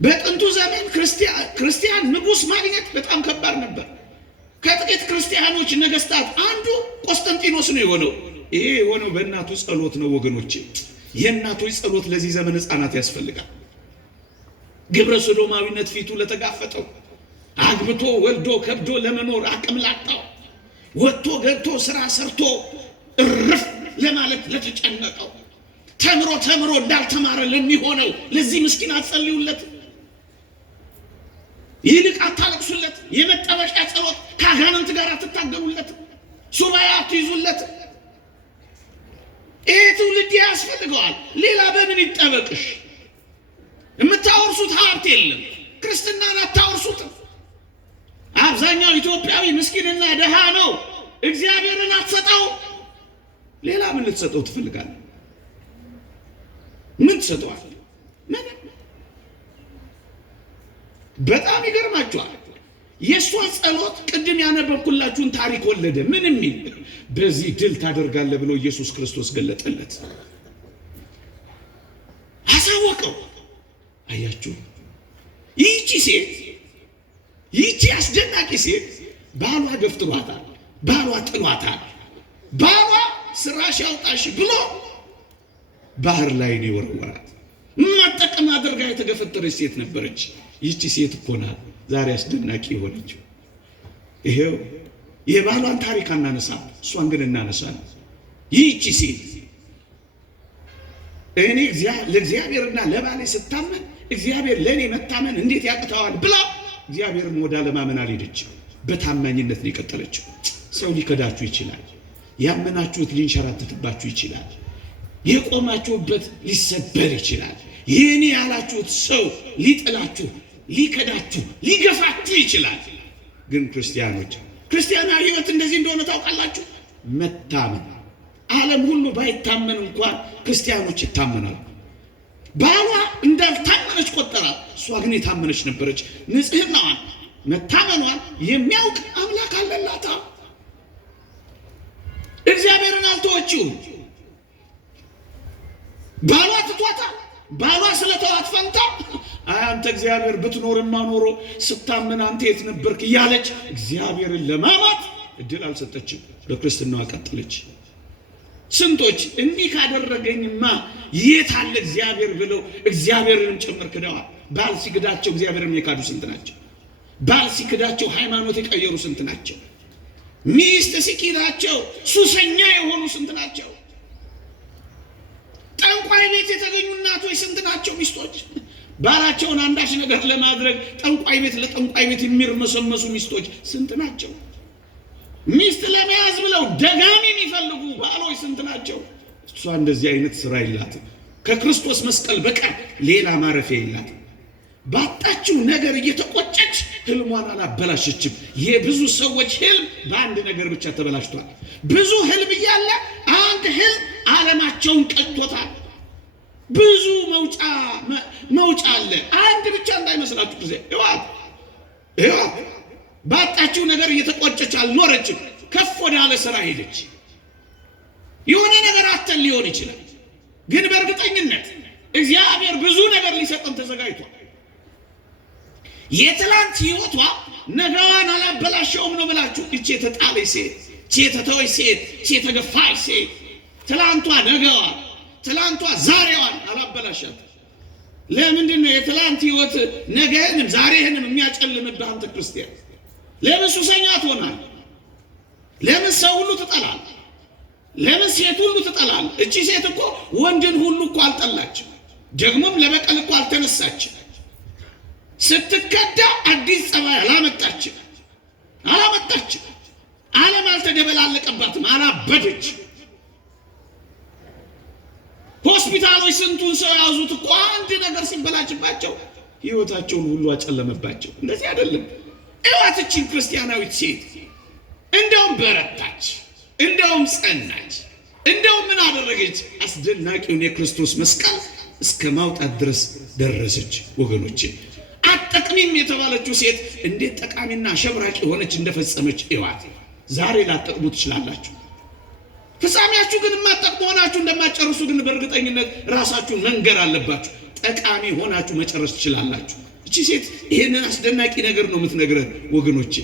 በጥንቱ ዘመን ክርስቲያን ንጉሥ ማግኘት በጣም ከባድ ነበር። ከጥቂት ክርስቲያኖች ነገስታት አንዱ ቆስጠንጢኖስ ነው የሆነው። ይሄ የሆነው በእናቱ ጸሎት ነው ወገኖቼ። የእናቶች ጸሎት ለዚህ ዘመን ሕፃናት ያስፈልጋል። ግብረ ሶዶማዊነት ፊቱ ለተጋፈጠው፣ አግብቶ ወልዶ ከብዶ ለመኖር አቅም ላጣው፣ ወጥቶ ገብቶ ስራ ሰርቶ እርፍ ለማለት ለተጨነቀው፣ ተምሮ እንዳልተማረ ለሚሆነው ለዚህ ምስኪን አትጸልዩለት፣ ይልቅ አታለቅሱለት። የመጠበቂያ ጸሎት ከአጋንንት ጋር አትታገሉለት፣ ሱባኤ አትይዙለት። ይሄ ትውልድ ያስፈልገዋል። ሌላ በምን ይጠበቅሽ? የምታወርሱት ሀብት የለም። ክርስትናን አታወርሱትም። አብዛኛው ኢትዮጵያዊ ምስኪንና ደሃ ነው። እግዚአብሔርን አትሰጠው። ሌላ ምን ልትሰጠው ትፈልጋለህ? ምን ትሰጠዋል? ምንም። በጣም ይገርማችኋል። የእሷ ጸሎት ቅድም ያነበብኩላችሁን ታሪክ ወለደ። ምን የሚል በዚህ ድል ታደርጋለህ ብሎ ኢየሱስ ክርስቶስ ገለጠለት፣ አሳወቀው። አያችሁ፣ ይህቺ ሴት፣ ይህቺ አስደናቂ ሴት ባሏ ገፍትሯታል፣ ባሏ ጥሏታል። ባሏ ስራሽ ያውጣሽ ብሎ ባህር ላይ ነው የወረወራት። ማጠቀም አድርጋ የተገፈተረች ሴት ነበረች። ይህቺ ሴት እኮ ናት ዛሬ አስደናቂ የሆነችው። ይሄው የባሏን ታሪክ አናነሳም፣ እሷን ግን እናነሳለን። ይህቺ ሴት እኔ ለእግዚአብሔርና ለባሌ ስታመን እግዚአብሔር ለእኔ መታመን እንዴት ያቅተዋል ብላ እግዚአብሔርን ወደ አለማመን አልሄደችም። በታማኝነት ነው የቀጠለችው። ሰው ሊከዳችሁ ይችላል። ያመናችሁት ሊንሸራተትባችሁ ይችላል። የቆማችሁበት ሊሰበር ይችላል። ይህኔ ያላችሁት ሰው ሊጥላችሁ፣ ሊከዳችሁ፣ ሊገፋችሁ ይችላል። ግን ክርስቲያኖች፣ ክርስቲያናዊ ሕይወት እንደዚህ እንደሆነ ታውቃላችሁ። መታመን። ዓለም ሁሉ ባይታመን እንኳን ክርስቲያኖች ይታመናሉ። ባሏ እንዳልታመነች ቆጠራት፣ እሷ ግን የታመነች ነበረች። ንጽሕናዋን መታመኗን የሚያውቅ አምላክ አለላታ። እግዚአብሔርን አልተወችውም። ባሏ ትቷታል። ባሏ ስለተዋት ፈንታ አንተ እግዚአብሔር ብትኖርማ ኖሮ ስታመን አንተ የት ነበርክ እያለች እግዚአብሔርን ለማማት እድል አልሰጠችም። በክርስትናዋ ቀጠለች። ስንቶች እንዲህ ካደረገኝማ የት አለ እግዚአብሔር ብለው እግዚአብሔርንም ጭምር ክደዋል። ባል ሲክዳቸው እግዚአብሔርን የካዱ ስንት ናቸው? ባል ሲክዳቸው ሃይማኖት የቀየሩ ስንት ናቸው? ሚስት ሲክዳቸው ሱሰኛ የሆኑ ስንት ናቸው? ጠንቋይ ቤት የተገኙ እናቶች ስንት ናቸው? ሚስቶች ባላቸውን አንዳች ነገር ለማድረግ ጠንቋይ ቤት ለጠንቋይ ቤት የሚርመሰመሱ ሚስቶች ስንት ናቸው? ሚስት ለመያዝ ብለው ደጋሚ የሚፈልጉ ባሎች ስንት ናቸው? እሷ እንደዚህ አይነት ስራ የላትም። ከክርስቶስ መስቀል በቀር ሌላ ማረፊያ የላትም። ባጣችው ነገር እየተቆጨች ህልሟን አላበላሸችም። የብዙ ሰዎች ህልም በአንድ ነገር ብቻ ተበላሽቷል። ብዙ ህልም እያለ አንድ ህልም ዓለማቸውን ቀጥቶታል። ብዙ መውጫ አለ፣ አንድ ብቻ እንዳይመስላችሁ ጊዜ ይዋት ባጣችው ነገር እየተቆጨች አልኖረችም። ከፍ ወዳለ ስራ ሄደች። የሆነ ነገር አተን ሊሆን ይችላል፣ ግን በእርግጠኝነት እግዚአብሔር ብዙ ነገር ሊሰጠን ተዘጋጅቷል። የትላንት ህይወቷ ነገዋን አላበላሸውም ነው ብላችሁ እቺ የተጣለች ሴት፣ እቺ የተተወች ሴት፣ እቺ የተገፋች ሴት ትላንቷ ነገዋን፣ ትላንቷ ዛሬዋን አላበላሻት። ለምንድን ነው የትላንት ህይወት ነገህንም ዛሬህንም የሚያጨልምብህ አንተ ክርስቲያን? ለምን ሱሰኛ ትሆናለህ? ለምን ሰው ሁሉ ትጠላለህ? ለምን ሴት ሁሉ ትጠላለህ? እቺ ሴት እኮ ወንድን ሁሉ እኮ አልጠላችም፣ ደግሞም ለበቀል እኮ አልተነሳችም። ስትከዳ አዲስ ጸባይ አላመጣችም። ዓለም አልተደበላለቀባትም፣ አላበደች። ሆስፒታሎች ስንቱን ሰው ያዙት እኮ አንድ ነገር ሲበላሽባቸው ህይወታቸውን ሁሉ አጨለመባቸው። እንደዚህ አይደለም። እዋትችን ክርስቲያናዊት ሴት እንደውም በረታች፣ እንደውም ጸናች፣ እንደውም ምን አደረገች? አስደናቂውን የክርስቶስ መስቀል እስከ ማውጣት ድረስ ደረሰች። ወገኖቼ አጠቅሚም የተባለችው ሴት እንዴት ጠቃሚና ሸብራቂ ሆነች እንደፈጸመች እዋት። ዛሬ ላጠቅሙ ትችላላችሁ። ፍጻሜያችሁ ግን የማትጠቅሙ ሆናችሁ እንደማትጨርሱ ግን በእርግጠኝነት ራሳችሁን መንገር አለባችሁ። ጠቃሚ ሆናችሁ መጨረስ ትችላላችሁ። እቺ ሴት ይሄንን አስደናቂ ነገር ነው የምትነግረን ወገኖቼ።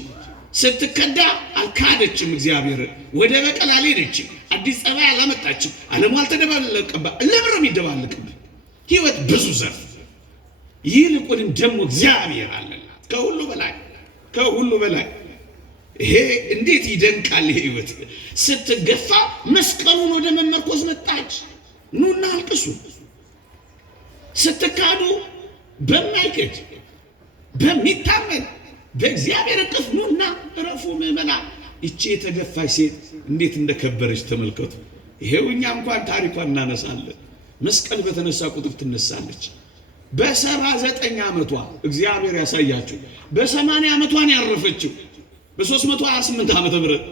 ስትከዳ አልካደችም፣ እግዚአብሔርን ወደ በቀል አልሄደችም፣ አዲስ ጸባይ አላመጣችም፣ ዓለሙ አልተደባለቀባት። ለምን ነው የሚደባለቅብን? ህይወት ብዙ ዘርፍ፣ ይልቁንም ደግሞ እግዚአብሔር አለላት ከሁሉ በላይ። ይሄ እንዴት ይደንቃል! ይሄ ህይወት ስትገፋ መስቀሉን ወደ መመርኮዝ መጣች። ኑና አልቅሱ። ስትካዱ በማይክድ በሚታመን በእግዚአብሔር እቅፍ ኑና እረፉ ምዕመናን። እቺ የተገፋች ሴት እንዴት እንደከበረች ተመልከቱ። ይሄው እኛ እንኳን ታሪኳን እናነሳለን። መስቀል በተነሳ ቁጥር ትነሳለች። በ79 ዓመቷ እግዚአብሔር ያሳያችሁ። በ80 ዓመቷን ያረፈችው በ328 ዓመተ ምህረት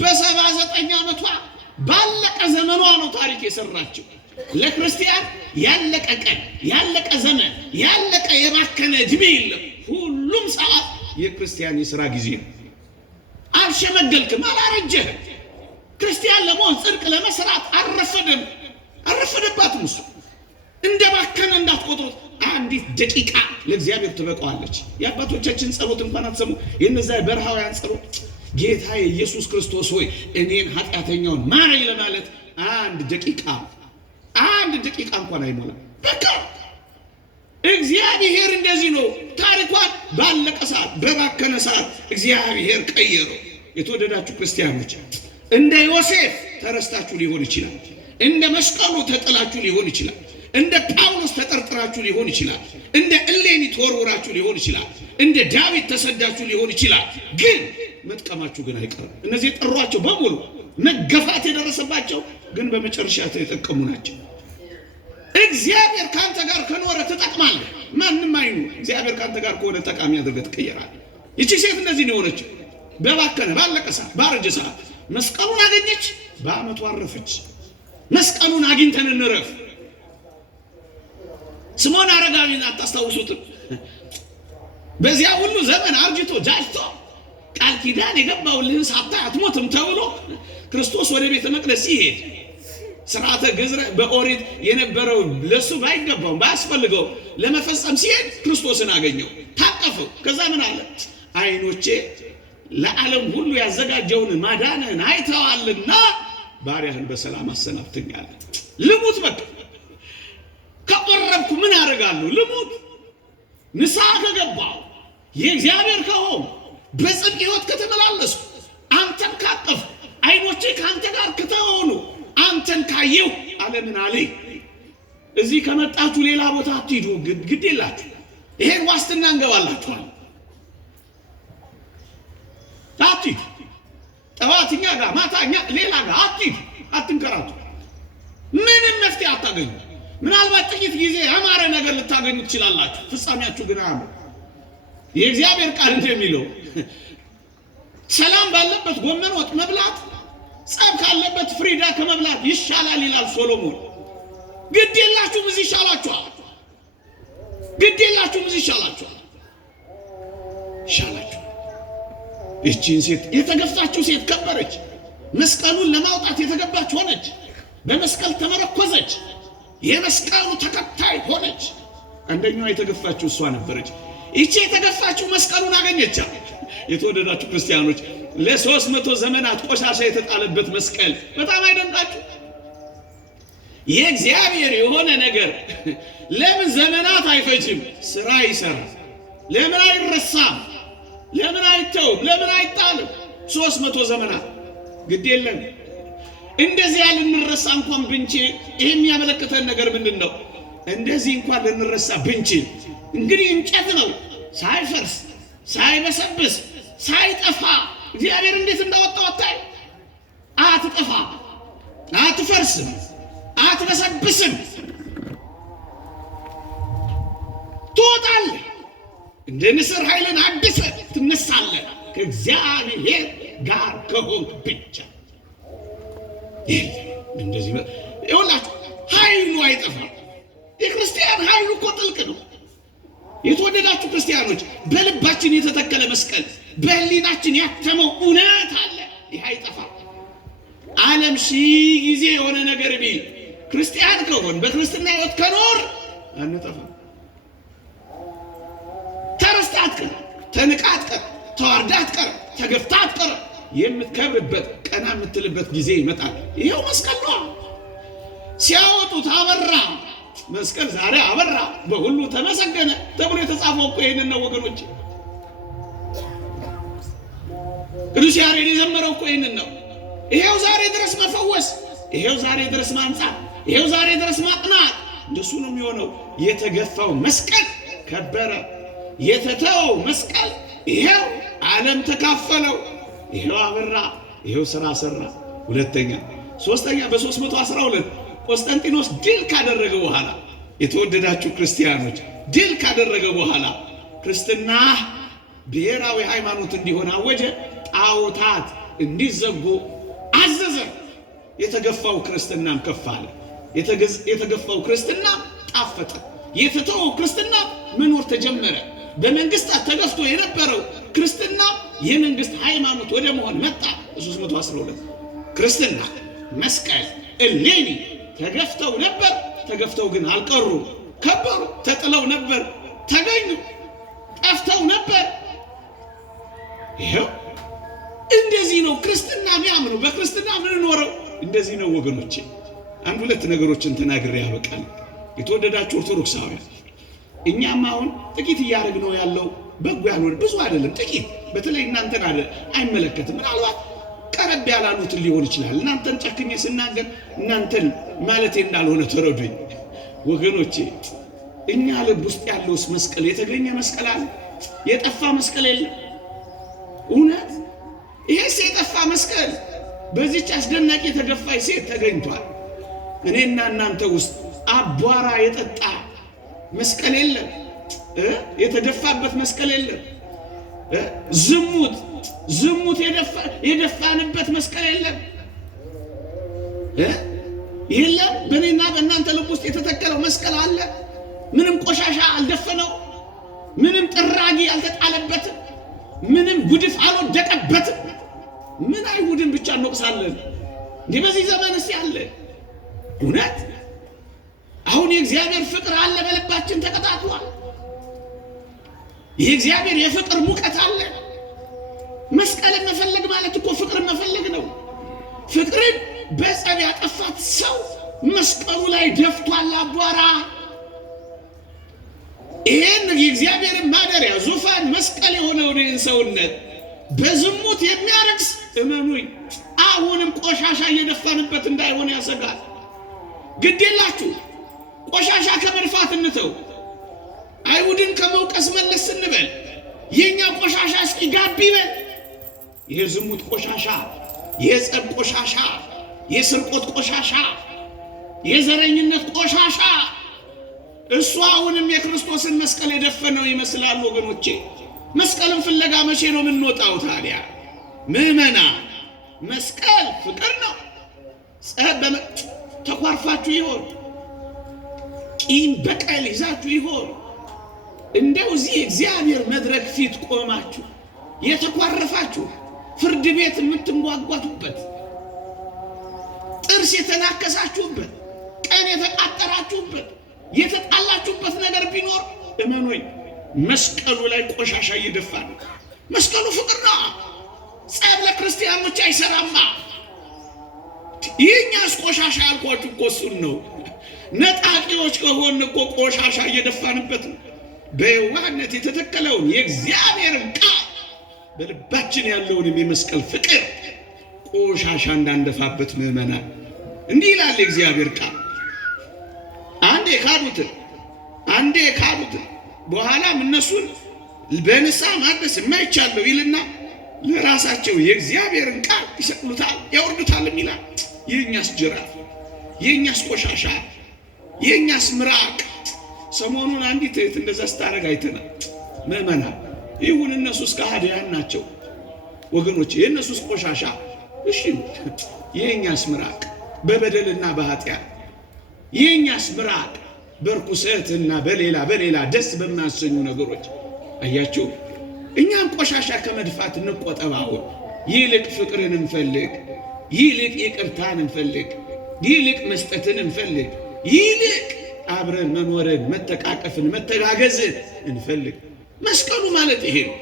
በ79 ዓመቷ ባለቀ ዘመኗ ነው ታሪክ የሰራችው። ለክርስቲያን ያለቀ ቀን፣ ያለቀ ዘመን፣ ያለቀ የባከነ እድሜ የለም። ሁሉም ሰዓት የክርስቲያን የሥራ ጊዜ ነው። አልሸመገልክም፣ አላረጀህም። ክርስቲያን ለመሆን ጽድቅ ለመስራት አረፈደባትም። እሱ እንደባከነ እንዳትቆጥሩት። አንዲት ደቂቃ ለእግዚአብሔር ትበቃዋለች። የአባቶቻችን ጸሎት እንኳን አትሰሙ። የነዛ በረሃውያን ጸሎት ጌታ ኢየሱስ ክርስቶስ ሆይ እኔን ኃጢአተኛውን ማረኝ ለማለት አንድ ደቂቃ እንኳን አይሞላም። በቃ እግዚአብሔር እንደዚህ ነው። ታሪኳን ባለቀ ሰዓት፣ በባከነ ሰዓት እግዚአብሔር ቀየረው። የተወደዳችሁ ክርስቲያኖች እንደ ዮሴፍ ተረስታችሁ ሊሆን ይችላል። እንደ መስቀሉ ተጥላችሁ ሊሆን ይችላል። እንደ ጳውሎስ ተጠርጥራችሁ ሊሆን ይችላል። እንደ እሌኒ ተወርውራችሁ ሊሆን ይችላል። እንደ ዳዊት ተሰዳችሁ ሊሆን ይችላል። ግን መጥቀማችሁ ግን አይቀርም። እነዚህ የጠሯቸው በሙሉ መገፋት የደረሰባቸው ግን በመጨረሻ የተጠቀሙ ናቸው። እግዚአብሔር ካንተ ጋር ከኖረ ትጠቅማለህ። ማንም አይኑ እግዚአብሔር ካንተ ጋር ከሆነ ጠቃሚ አድርገህ ትቀየራለህ። ይቺ ሴት እንደዚህ ነው የሆነችው። በባከነ ባለቀ ሰዓት፣ ባረጀ ሰዓት መስቀሉን አገኘች። በዓመቱ አረፈች። መስቀሉን አግኝተን እንረፍ። ስምዖን አረጋዊን አታስታውሱትም? በዚያ ሁሉ ዘመን አርጅቶ ጃጅቶ ቃል ኪዳን የገባውልህን ሳታይ አትሞትም ተብሎ ክርስቶስ ወደ ቤተ መቅደስ ሲሄድ ስርዓተ ግዝረት በኦሪት የነበረው ለሱ ባይገባው ባያስፈልገው ለመፈጸም ሲሄድ ክርስቶስን አገኘው፣ ታቀፈው። ከዛ ምን አለ? ዓይኖቼ ለዓለም ሁሉ ያዘጋጀውን ማዳንህን አይተዋልና ባሪያህን በሰላም አሰናብተኛል። ልሙት፣ በቃ ከቆረብኩ ምን አደርጋለሁ? ልሙት። ንስሐ ከገባው የእግዚአብሔር ከሆን በጽድቅ ሕይወት ከተመላለስኩ አንተን ካቀፍ ዓይኖቼ ከአንተ ጋር ከተሆኑ አንተን ካየው ዓለምን አለኝ። እዚህ ከመጣችሁ ሌላ ቦታ አትሂዱ፣ ግድ የላችሁ። ይሄን ዋስትና እንገባላችኋል። አትሂዱ፣ ጠዋትኛ ጋር ማታኛ ሌላ ጋር አትሂዱ፣ አትንከራቱ። ምንም መፍትሄ አታገኙ። ምናልባት ጥቂት ጊዜ ያማረ ነገር ልታገኙ ትችላላችሁ፣ ፍጻሜያችሁ ግን አያምር። የእግዚአብሔር ቃል እንደሚለው ሰላም ባለበት ጎመን ወጥ መብላት ጸብ ካለበት ፍሪዳ ከመብላት ይሻላል ይላል ሶሎሞን። ግድ የላችሁም እዚህ ይሻላችኋል። ግድ የላችሁም እዚህ ይሻላችኋል። እቺን ሴት የተገፋችው ሴት ከበረች። መስቀሉን ለማውጣት የተገባች ሆነች። በመስቀል ተመረኮዘች። የመስቀሉ ተከታይ ሆነች። አንደኛዋ የተገፋችው እሷ ነበረች። እቺ የተገፋችው መስቀሉን አገኘች። የተወደዳችሁ ክርስቲያኖች ለ300 ዘመናት ቆሻሻ የተጣለበት መስቀል በጣም አይደንቃችሁ? የእግዚአብሔር የሆነ ነገር ለምን ዘመናት አይፈጅም? ስራ ይሰራል። ለምን አይረሳም? ለምን አይተውም? ለምን አይጣልም? 300 ዘመናት ግድ የለም። እንደዚህ ያለ ልንረሳ እንኳን ብንችል ይሄ የሚያመለክተን ነገር ምንድነው? እንደዚህ እንኳን ልንረሳ ብንችል እንግዲህ እንጨት ነው ሳይፈርስ ሳይበሰብስ ሳይጠፋ እግዚአብሔር እንዴት እንዳወጣው አታይ። አትጠፋ፣ አትፈርስም፣ አትበሰብስም፣ ትወጣለህ። እንደ ንስር ኃይልን አድሰህ ትነሳለህ ከእግዚአብሔር ጋር ከሆንክ ብቻ። እንደዚህ ይኸውላችሁ ኃይሉ አይጠፋም። የክርስቲያን ኃይሉ እኮ ጥልቅ ነው። የተወደዳችሁ ክርስቲያኖች በልባችን የተተከለ መስቀል በህሊናችን ያተመው እውነት አለ። ይህ አይጠፋም። ዓለም ሺህ ጊዜ የሆነ ነገር ቢል ክርስቲያን ከሆን በክርስትና ሕይወት ከኖር አንጠፋም። ተረስታ አትቀር፣ ተንቃ አትቀር፣ ተዋርዳ አትቀር፣ ተገፍታ አትቀር። የምትከብርበት ቀና የምትልበት ጊዜ ይመጣል። ይሄው መስቀል ነው። ሲያወጡት አበራ መስቀል ዛሬ አበራ፣ በሁሉ ተመሰገነ ተብሎ የተጻፈው እኮ ይሄንን ነው ወገኖች። ቅዱስ ያሬድ የዘመረው እኮ ይሄንን ነው። ይሄው ዛሬ ድረስ መፈወስ፣ ይሄው ዛሬ ድረስ ማንጻት፣ ይሄው ዛሬ ድረስ ማቅናት እንደሱ ነው የሚሆነው። የተገፋው መስቀል ከበረ፣ የተተወው መስቀል ይሄው ዓለም ተካፈለው፣ ይሄው አበራ፣ ይሄው ስራ ሰራ። ሁለተኛ ሶስተኛ በ312 ቆስጠንጢኖስ ድል ካደረገ በኋላ የተወደዳችሁ ክርስቲያኖች ድል ካደረገ በኋላ ክርስትና ብሔራዊ ሃይማኖት እንዲሆን አወጀ። ጣዖታት እንዲዘጉ አዘዘ። የተገፋው ክርስትናም ከፍ አለ። የተገፋው ክርስትና ጣፈጠ። የተተወው ክርስትና መኖር ተጀመረ። በመንግስታት ተገፍቶ የነበረው ክርስትና የመንግስት ሃይማኖት ወደ መሆን መጣ። 312 ክርስትና መስቀል እሌኒ ተገፍተው ነበር። ተገፍተው ግን አልቀሩ፣ ከበሩ። ተጥለው ነበር፣ ተገኙ። ጠፍተው ነበር። ይሄው እንደዚህ ነው ክርስትና የሚያምነው። በክርስትና ምን ኖረው እንደዚህ ነው ወገኖቼ። አንድ ሁለት ነገሮችን ተናግሬ ያበቃል። የተወደዳችሁ ኦርቶዶክሳውያን እኛም አሁን ጥቂት እያደረግነው ያለው በጎ ያልሆነ ብዙ አይደለም፣ ጥቂት። በተለይ እናንተን አይመለከትም። ምናልባት ቀረብ ያላሉትን ሊሆን ይችላል። እናንተን ጨክኜ ስናገር እናንተን ማለቴ እንዳልሆነ ተረዱኝ ወገኖቼ። እኛ ልብ ውስጥ ያለውስ መስቀል የተገኘ መስቀል አለ? የጠፋ መስቀል የለም። እውነት ይሄስ የጠፋ መስቀል በዚች አስደናቂ የተገፋች ሴት ተገኝቷል። እኔና እናንተ ውስጥ አቧራ የጠጣ መስቀል የለም። የተደፋበት መስቀል የለም። ዝሙት የደፋንበት መስቀል የለም። የለም። በእኔና በእናንተ ልብ ውስጥ የተተከለው መስቀል አለ። ምንም ቆሻሻ አልደፈነው፣ ምንም ጥራጊ አልተጣለበትም፣ ምንም ጉድፍ አልወደቀበትም። ምን አይሁድን ብቻ እንወቅሳለን እንዲህ በዚህ ዘመንስ ያለ እውነት አሁን የእግዚአብሔር ፍቅር አለ በልባችን ተቀጣጥሏል። የእግዚአብሔር የፍቅር ሙቀት አለ። መስቀልን መፈለግ ማለት እኮ ፍቅርን መፈለግ ነው። ፍቅርን በጸብ ያጠፋት ሰው መስቀሉ ላይ ደፍቷል አቧራ። ይህን የእግዚአብሔርን ማደሪያ ዙፋን መስቀል የሆነውን ሰውነት በዝሙት የሚያረክስ እመኑኝ አሁንም ቆሻሻ እየደፋንበት እንዳይሆን ያሰጋል። ግድ የላችሁ ቆሻሻ ከመድፋት እንተው። አይሁድን ከመውቀስ መለስ እንበል። የኛ ቆሻሻ እስኪ ጋብ ይበል። የዝሙት ቆሻሻ፣ የጸብ ቆሻሻ፣ የስርቆት ቆሻሻ፣ የዘረኝነት ቆሻሻ እሱ አሁንም የክርስቶስን መስቀል የደፈነው ይመስላል ወገኖቼ። መስቀልን ፍለጋ መቼ ነው የምንወጣው ታዲያ? ምዕመና መስቀል ፍቅር ነው። ጸብ ተኳርፋችሁ ይሆን? ቂም በቀል ይዛችሁ ይሆን? እንደው እዚህ እግዚአብሔር መድረክ ፊት ቆማችሁ የተኳረፋችሁ ፍርድ ቤት የምትንጓጓቱበት ጥርስ የተናከሳችሁበት ቀን የተቃጠራችሁበት የተጣላችሁበት ነገር ቢኖር እመኑኝ መስቀሉ ላይ ቆሻሻ እየደፋ ነው። መስቀሉ ፍቅር ነው። ጸብ ለክርስቲያኖች አይሰራማ። ይህኛስ ቆሻሻ ያልኳችሁ እኮ እሱን ነው። ነጣቂዎች ከሆን እኮ ቆሻሻ እየደፋንበት ነው። በየዋህነት የተተከለውን የእግዚአብሔርን ቃል በልባችን ያለውንም የመስቀል ፍቅር ቆሻሻ እንዳንደፋበት ምዕመናን እንዲህ ይላል የእግዚአብሔር ቃል። አንዴ ካዱትን በኋላም እነሱን በንስሐ ማደስ የማይቻለው ይልና ለራሳቸው የእግዚአብሔርን ቃል ይሰቅሉታል ያወርዱታል ይላል። የኛስ ጅራፍ፣ የኛስ ቆሻሻ፣ የኛስ ምራቅ። ሰሞኑን አንዲት እህት እንደዛ ስታረግ አይተናል። ምዕመናን ይሁን እነሱስ ከሃዲያን ናቸው ወገኖች፣ የእነሱስ ቆሻሻ እሺ፣ የኛስ ምራቅ በበደልና በኃጢአት፣ የኛስ ምራቅ በርኩሰትና በሌላ ደስ በማያሰኙ ነገሮች። አያችሁ፣ እኛም ቆሻሻ ከመድፋት እንቆጠባው። ይልቅ ፍቅርን እንፈልግ፣ ይልቅ ይቅርታን እንፈልግ፣ ይልቅ መስጠትን እንፈልግ፣ ይልቅ አብረን መኖርን፣ መተቃቀፍን፣ መተጋገዝን እንፈልግ። መስቀሉ ማለት ይሄ ነው።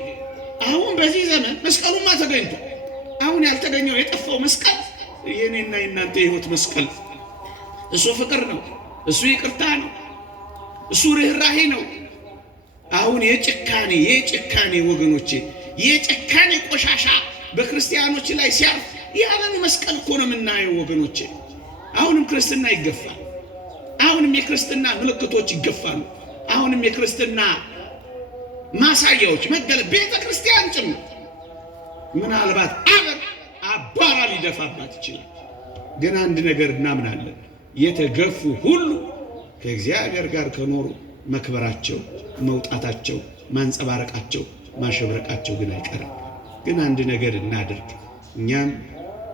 አሁን በዚህ ዘመን መስቀሉማ ተገኝቷል። አሁን ያልተገኘው የጠፋው መስቀል የኔና የናንተ የህይወት መስቀል። እሱ ፍቅር ነው። እሱ ይቅርታ ነው። እሱ ርህራሄ ነው። አሁን የጭካኔ ወገኖቼ፣ የጭካኔ ቆሻሻ በክርስቲያኖች ላይ ሲያርፍ ያለን መስቀል እኮ ነው የምናየው ወገኖቼ። አሁንም ክርስትና ይገፋል። አሁንም የክርስትና ምልክቶች ይገፋሉ። አሁንም የክርስትና ማሳያዎች መገለጥ ቤተ ክርስቲያን ጭምር ምናልባት አባራ ሊደፋባት ይችላል። ግን አንድ ነገር እናምናለን፣ የተገፉ ሁሉ ከእግዚአብሔር ጋር ከኖሩ መክበራቸው፣ መውጣታቸው፣ ማንጸባረቃቸው፣ ማሸብረቃቸው ግን አይቀርም። ግን አንድ ነገር እናድርግ። እኛም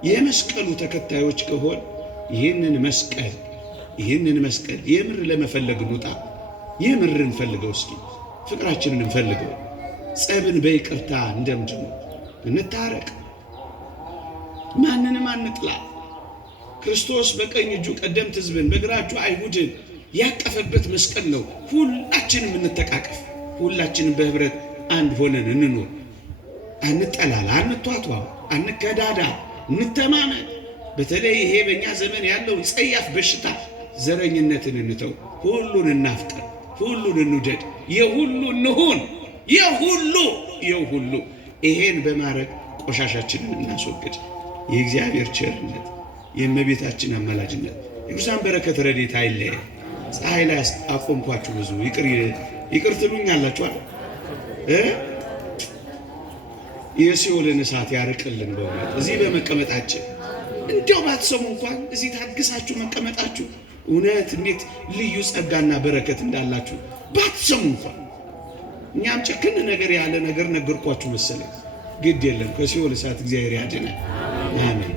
የመስቀሉ ተከታዮች ከሆን ይህንን መስቀል የምር ለመፈለግ እንውጣ። የምር እንፈልገው። እስኪ ፍቅራችንን እንፈልገው። ጸብን በይቅርታ እንደምድነው እንታረቅ። ማንንም አንጥላ። ክርስቶስ በቀኝ እጁ ቀደምት ሕዝብን በግራ እጁ አይሁድን ያቀፈበት መስቀል ነው። ሁላችንም እንተቃቀፍ። ሁላችንም በህብረት አንድ ሆነን እንኖር። አንጠላላ፣ አንቷቷ፣ አንከዳዳ፣ እንተማመን። በተለይ ይሄ በእኛ ዘመን ያለው ጸያፍ በሽታ ዘረኝነትን እንተው። ሁሉን እናፍቀር፣ ሁሉን እንውደድ፣ የሁሉ እንሁን። የሁሉ ይሄን በማድረግ ቆሻሻችንን እናስወግድ። የእግዚአብሔር ቸርነት፣ የእመቤታችን አማላጅነት፣ የቅዱሳን በረከት ረድኤት አይለየን። ፀሐይ ላይ አቆምኳችሁ፣ ብዙ ይቅር ትሉኛላችሁ አይደል? የሲኦልን እሳት ያርቅልን። በእውነት እዚህ በመቀመጣችን እንዲያው ባትሰሙ እንኳን እዚህ ታግሳችሁ መቀመጣችሁ እውነት እንዴት ልዩ ጸጋና በረከት እንዳላችሁ ባትሰሙ እንኳን። እኛም ጭክን ነገር ያለ ነገር ነገርኳችሁ መሰለኝ። ግድ የለም፣ ከሲኦል እሳት እግዚአብሔር ያድነን። አሜን።